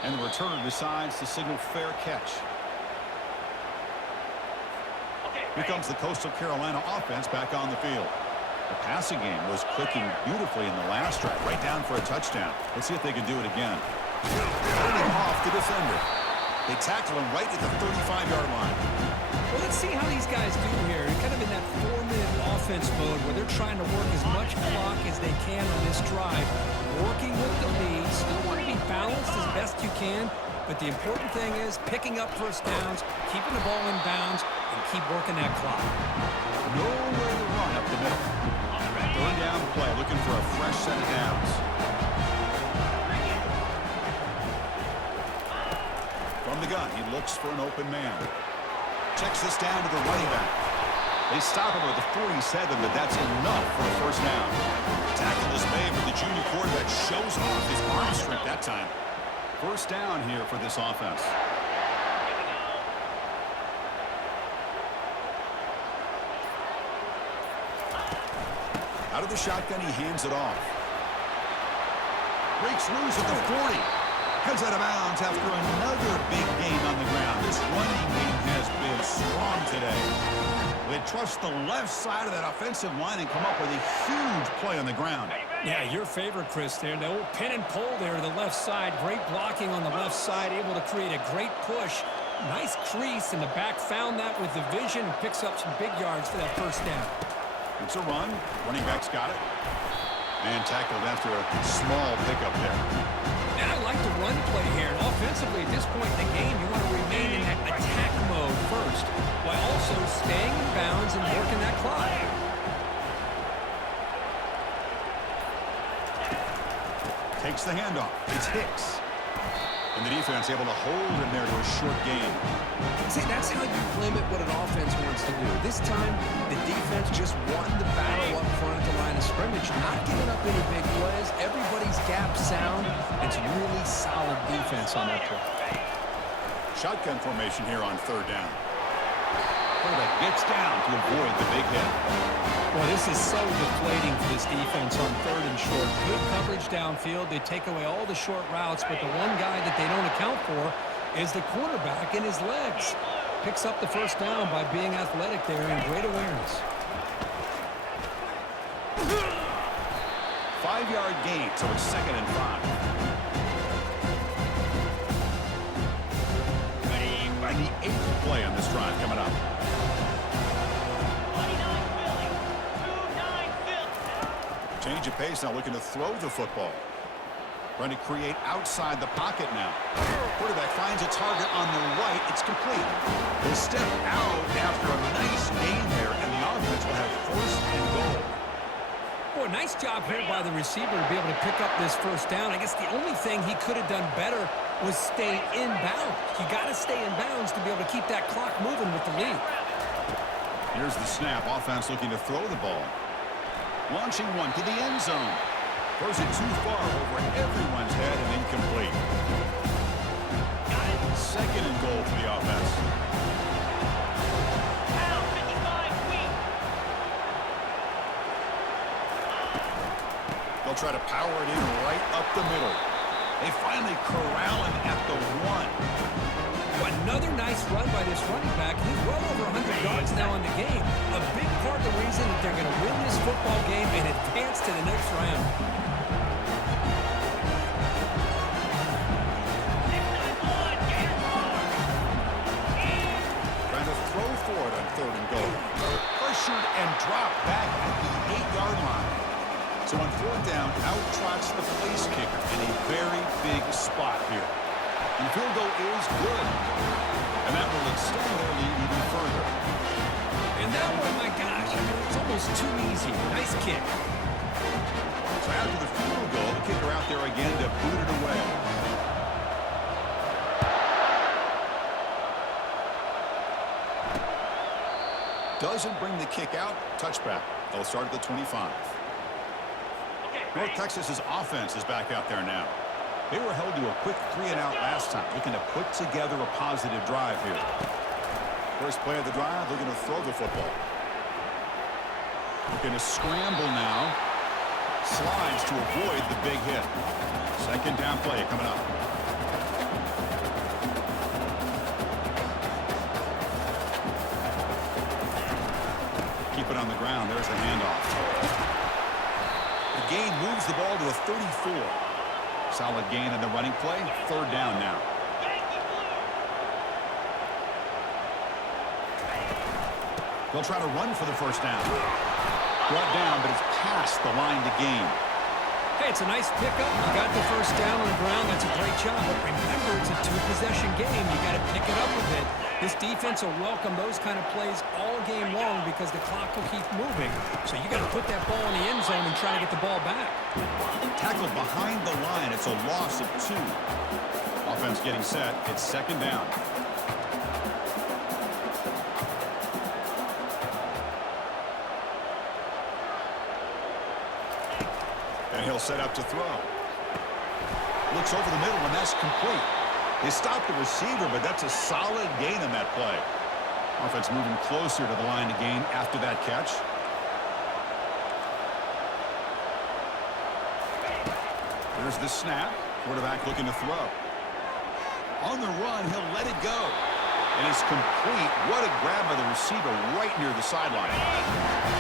And the returner decides to signal fair catch. Here comes the Coastal Carolina offense back on the field. The passing game was clicking beautifully in the last drive, right down for a touchdown. Let's see if they can do it again. Turning off the defender. They tackle him right at the 35-yard line. Well, let's see how these guys do here. They're kind of in that 4-minute offense mode where they're trying to work as much clock as they can on this drive, working with the lead. Still want to be balanced as best you can, but the important thing is picking up 1st downs, keeping the ball in bounds, and keep working that clock. Nowhere to run up the middle. 3rd down play, looking for a fresh set of downs. From the gun, he looks for an open man. Checks this down to the running back. They stop him with the 47, but that's enough for a 1st down. Tackle is made, but the junior quarterback shows off his arm strength that time. 1st down here for this offense. Out of the shotgun, he hands it off. Breaks loose at the 40. Heads out of bounds after another big gain on the ground. This running game has been strong today. They trust the left side of that offensive line and come up with a huge play on the ground. Yeah, your favorite, Chris, there. The old pin and pull there to the left side. Great blocking on the left side, able to create a great push. Nice crease, and the back found that with the vision and picks up some big yards for that 1st down. It's a run. Running back's got it. And tackled after a small pickup there. And I like the run play here. And offensively, at this point in the game, you want to remain in that attack mode first, while also staying in bounds and working that clock. Takes the handoff. It's Hicks. And the defense able to hold him there to a short gain. See, that's how you limit what an offense wants to do. This time, the defense just won the battle up front at the line of scrimmage, not giving up any big plays. Everybody's gap sound. It's really solid defense on that play. Shotgun formation here on third down. Quarterback gets down to avoid the big hit. Well, this is so deflating for this defense on third and short. Good coverage downfield. They take away all the short routes, but the one guy that they don't account for is the quarterback and his legs. Picks up the first down by being athletic there and great awareness. 5-yard gain, so it's 2nd and 5. And the 8th play on this drive coming up. 29 Philly. 2-9 Philly. Change of pace now, looking to throw the football. Trying to create outside the pocket now. Quarterback finds a target on the right. It's complete. He'll step out after a nice gain there, and the offense will have 1st and goal. Boy, nice job here by the receiver to be able to pick up this first down. I guess the only thing he could have done better was stay in bounds. You got to stay in bounds to be able to keep that clock moving with the lead. Here's the snap. Offense looking to throw the ball. Launching one to the end zone. Throws it too far over everyone's head and incomplete. 2nd and goal for the offense. Now 55 Wheat. They'll try to power it in right up the middle. They finally corral him at the 1. Another nice run by this running back. He's well over 100 yards now in the game. A big part of the reason that they're going to win this football game and advance to the next round. Trying to throw for it on 3rd and goal. Pressured and dropped back at the 8-yard line. So on 4th down, out trots the place kicker in a very big spot here. And the field goal is good. And that will extend their lead even further. And that one, my gosh, I mean, it's almost too easy. Nice kick. So after the field goal, the kicker out there again to boot it away. Doesn't bring the kick out. Touchback. They'll start at the 25. North Texas's offense is back out there now. They were held to a quick 3-and-out last time, looking to put together a positive drive here. First play of the drive, looking to throw the football. Looking to scramble now. Slides to avoid the big hit. 2nd down play coming up. Keep it on the ground. There's the handoff. The gain moves the ball to a 34. Solid gain in the running play. 3rd down now. They'll try to run for the first down. Brought down, but it's past the line to gain. Hey, it's a nice pickup. You got the first down on the ground. That's a great job. But remember, it's a 2-possession game. You got to pick it up a bit. This defense will welcome those kind of plays all game long because the clock will keep moving. So you got to put that ball in the end zone and try to get the ball back. Tackled behind the line. It's a loss of 2. Offense getting set. It's 2nd down. And he'll set up to throw. Looks over the middle, and that's complete. They stopped the receiver, but that's a solid gain on that play. Offense moving closer to the line to gain after that catch. There's the snap. Quarterback looking to throw. On the run, he'll let it go. And it's complete. What a grab by the receiver right near the sideline.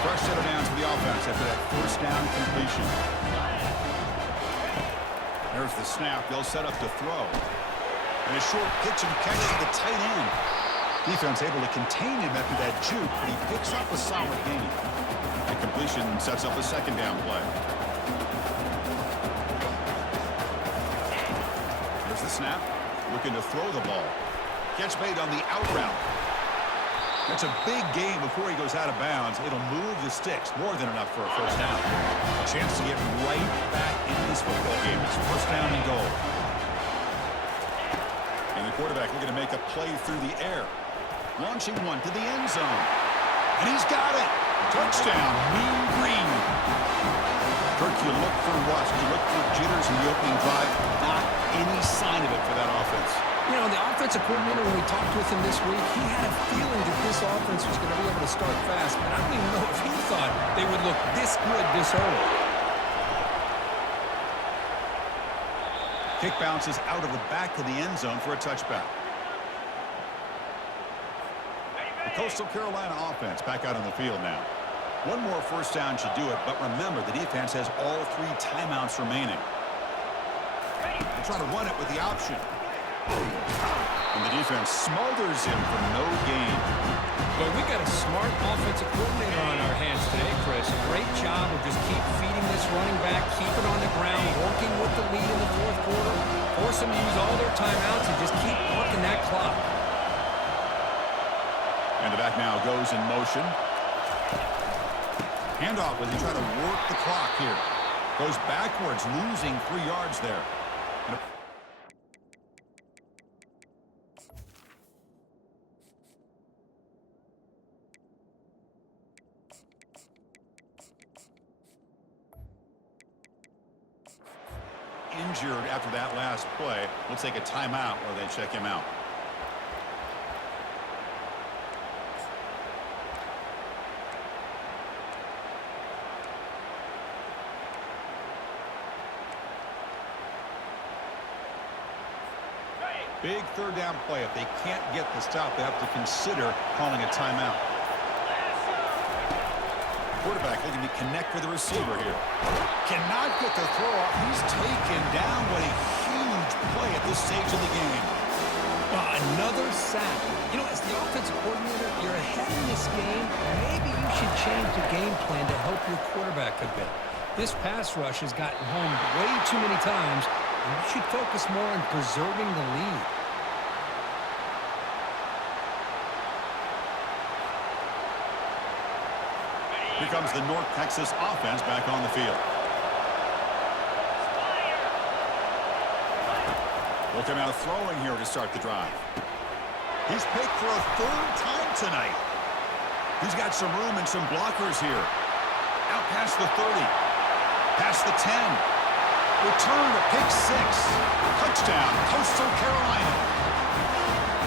Fresh set of downs for the offense after that first down completion. There's the snap. They'll set up to throw. And a short pitch and catch to the tight end. Defense able to contain him after that juke, but he picks up a solid gain. The completion sets up a 2nd down play. There's the snap. Looking to throw the ball. Catch made on the out route. That's a big gain before he goes out of bounds. It'll move the sticks. More than enough for a first down. A chance to get right back in this football game. It's 1st down and goal. And the quarterback looking to make a play through the air. Launching one to the end zone. And he's got it. Touchdown, Mean Green. Kirk, you look for rust. You look for jitters in the opening drive. Not any sign of it for that offense. You know, the offensive coordinator, when we talked with him this week, he had a feeling that this offense was going to be able to start fast, but I don't even know if he thought they would look this good this early. Kick bounces out of the back of the end zone for a touchback. The Coastal Carolina offense back out on the field now. One more first down should do it, but remember, the defense has all 3 timeouts remaining. They try to run it with the option. And the defense smothers him for no gain. Well, we got a smart offensive coordinator on our hands today, Chris. Great job of just keep feeding this running back, keep it on the ground, working with the lead in the fourth quarter, force them to use all their timeouts, and just keep working that clock. And the back now goes in motion. Handoff as he try to work the clock here. Goes backwards, losing 3 yards there. Injured after that last play. We'll take a timeout while they check him out. Big third down play. If they can't get the stop, they have to consider calling a timeout. Quarterback looking to connect with the receiver here. Cannot get the throw off. He's taken down. What a huge play at this stage of the game. Another sack. You know, as the offensive coordinator, you're ahead in this game. Maybe you should change the game plan to help your quarterback a bit. This pass rush has gotten home way too many times, and you should focus more on preserving the lead. Here comes the North Texas offense back on the field. They'll come out throwing here to start the drive. He's picked for a 3rd time tonight. He's got some room and some blockers here. Out past the 30. Past the 10. Return to pick 6. Touchdown, Coastal Carolina.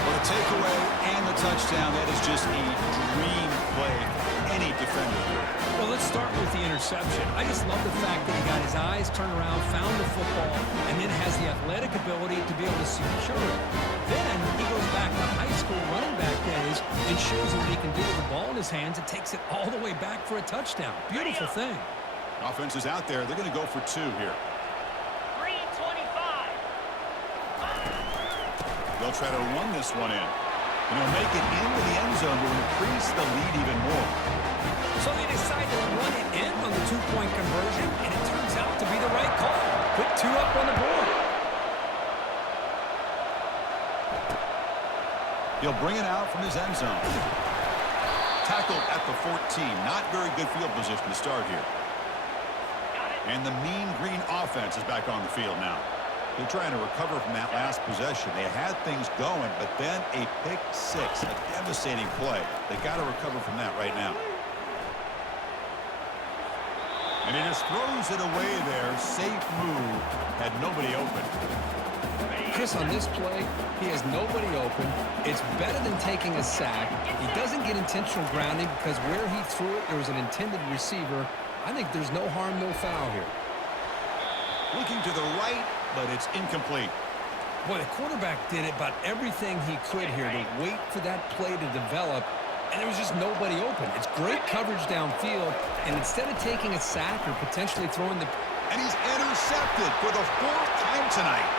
But a takeaway and the touchdown, that is just a dream play for any defender here. Well, let's start with the interception. I just love the fact that he got his eyes turned around, found the football, and then has the athletic ability to be able to secure it. Then he goes back to high school running back days and shows what he can do with the ball in his hands and takes it all the way back for a touchdown. Beautiful thing. Offense is out there. They're going to go for 2 here. 3:25. They'll try to run this one in. And he'll make it into the end zone to increase the lead even more. So they decide to run it in on the 2-point conversion, and it turns out to be the right call. Put 2 up on the board. He'll bring it out from his end zone. Tackled at the 14. Not very good field position to start here. And the Mean Green offense is back on the field now. They're trying to recover from that last possession. They had things going, but then a pick 6, a devastating play. They got to recover from that right now. And he just throws it away there. Safe move. Had nobody open. Chris, on this play, he has nobody open. It's better than taking a sack. He doesn't get intentional grounding because where he threw it, there was an intended receiver. I think there's no harm, no foul here. Looking to the right, but it's incomplete. Boy, the quarterback did about everything he could here to wait for that play to develop, and there was just nobody open. It's great coverage downfield, and instead of taking a sack or potentially throwing the... And he's intercepted for the 4th time tonight.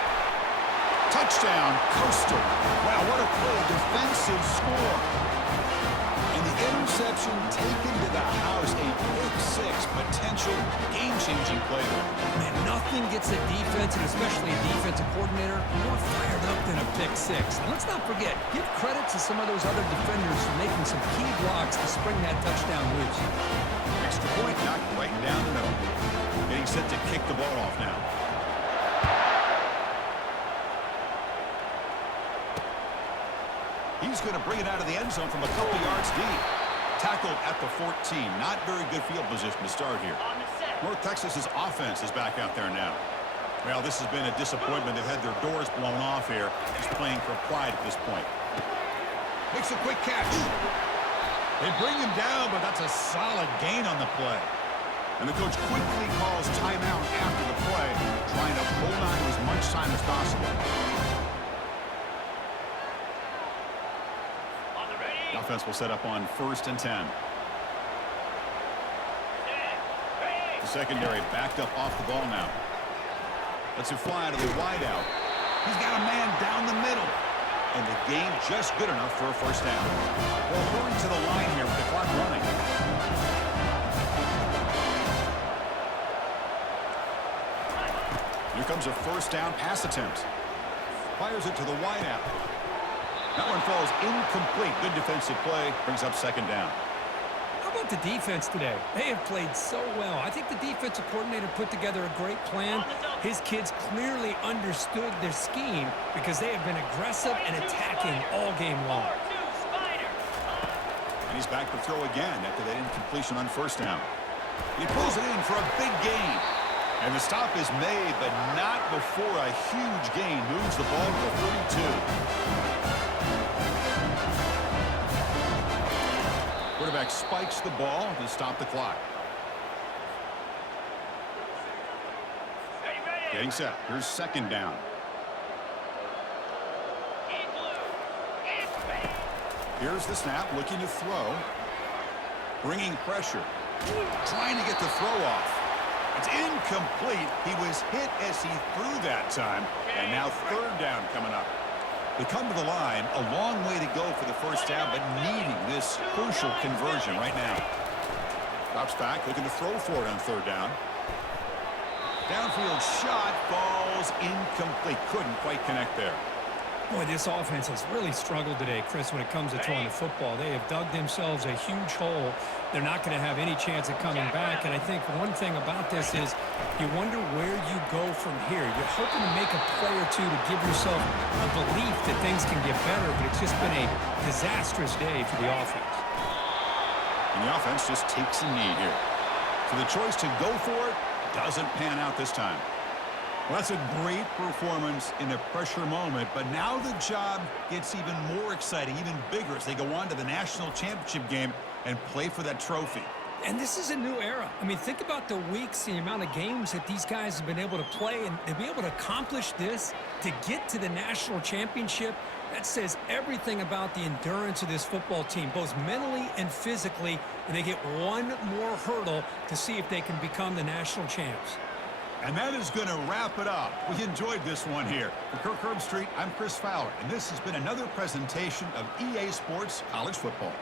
Touchdown, Coastal. Wow, what a play, defensive score. And the interception taken to the house, a pick 6, potential game-changing play there. Man, nothing gets a defense, and especially a defensive coordinator, more fired up than a pick 6. And let's not forget, give credit to some of those other defenders for making some key blocks to spring that touchdown loose. Extra point knocked right down the middle. Getting set to kick the ball off now. He's going to bring it out of the end zone from a couple yards deep. Tackled at the 14. Not very good field position to start here. North Texas's offense is back out there now. Well, this has been a disappointment. They've had their doors blown off here. Just playing for pride at this point. Makes a quick catch. They bring him down, but that's a solid gain on the play. And the coach quickly calls timeout after the play, trying to hold on to as much time as possible. On the ready. The offense will set up on 1st and 10. The secondary backed up off the ball now. Lets it fly to the wideout. He's got a man down the middle. And the game just good enough for a first down. Well, hurry to the line here with the clock running. Here comes a first down pass attempt. Fires it to the wideout. That one falls incomplete. Good defensive play. Brings up 2nd down. How about the defense today? They have played so well. I think the defensive coordinator put together a great plan. His kids clearly understood their scheme because they have been aggressive and attacking all game long. And he's back to throw again after that incompletion on 1st down. He pulls it in for a big gain. And the stop is made, but not before a huge gain moves the ball to the 32. Quarterback spikes the ball to stop the clock. Getting set. Here's 2nd down. Here's the snap, looking to throw. Bringing pressure. Trying to get the throw off. It's incomplete. He was hit as he threw that time. And now 3rd down coming up. They come to the line, a long way to go for the first down, but needing this crucial conversion right now. Drops back, looking to throw for it on 3rd down. Downfield shot falls incomplete. Couldn't quite connect there. Boy, this offense has really struggled today, Chris, when it comes to throwing the football. They have dug themselves a huge hole. They're not going to have any chance of coming back. And I think one thing about this is you wonder where you go from here. You're hoping to make a play or two to give yourself a belief that things can get better, but it's just been a disastrous day for the offense. And the offense just takes a knee here. So the choice to go for it doesn't pan out this time. Well, that's a great performance in a pressure moment, but now the job gets even more exciting, even bigger as they go on to the national championship game and play for that trophy. And this is a new era. I mean, think about the weeks, the amount of games that these guys have been able to play, and to be able to accomplish this, to get to the national championship, that says everything about the endurance of this football team, both mentally and physically, and they get one more hurdle to see if they can become the national champs. And that is going to wrap it up. We enjoyed this one here. For Kirk Herbstreit, I'm Chris Fowler, and this has been another presentation of EA Sports College Football.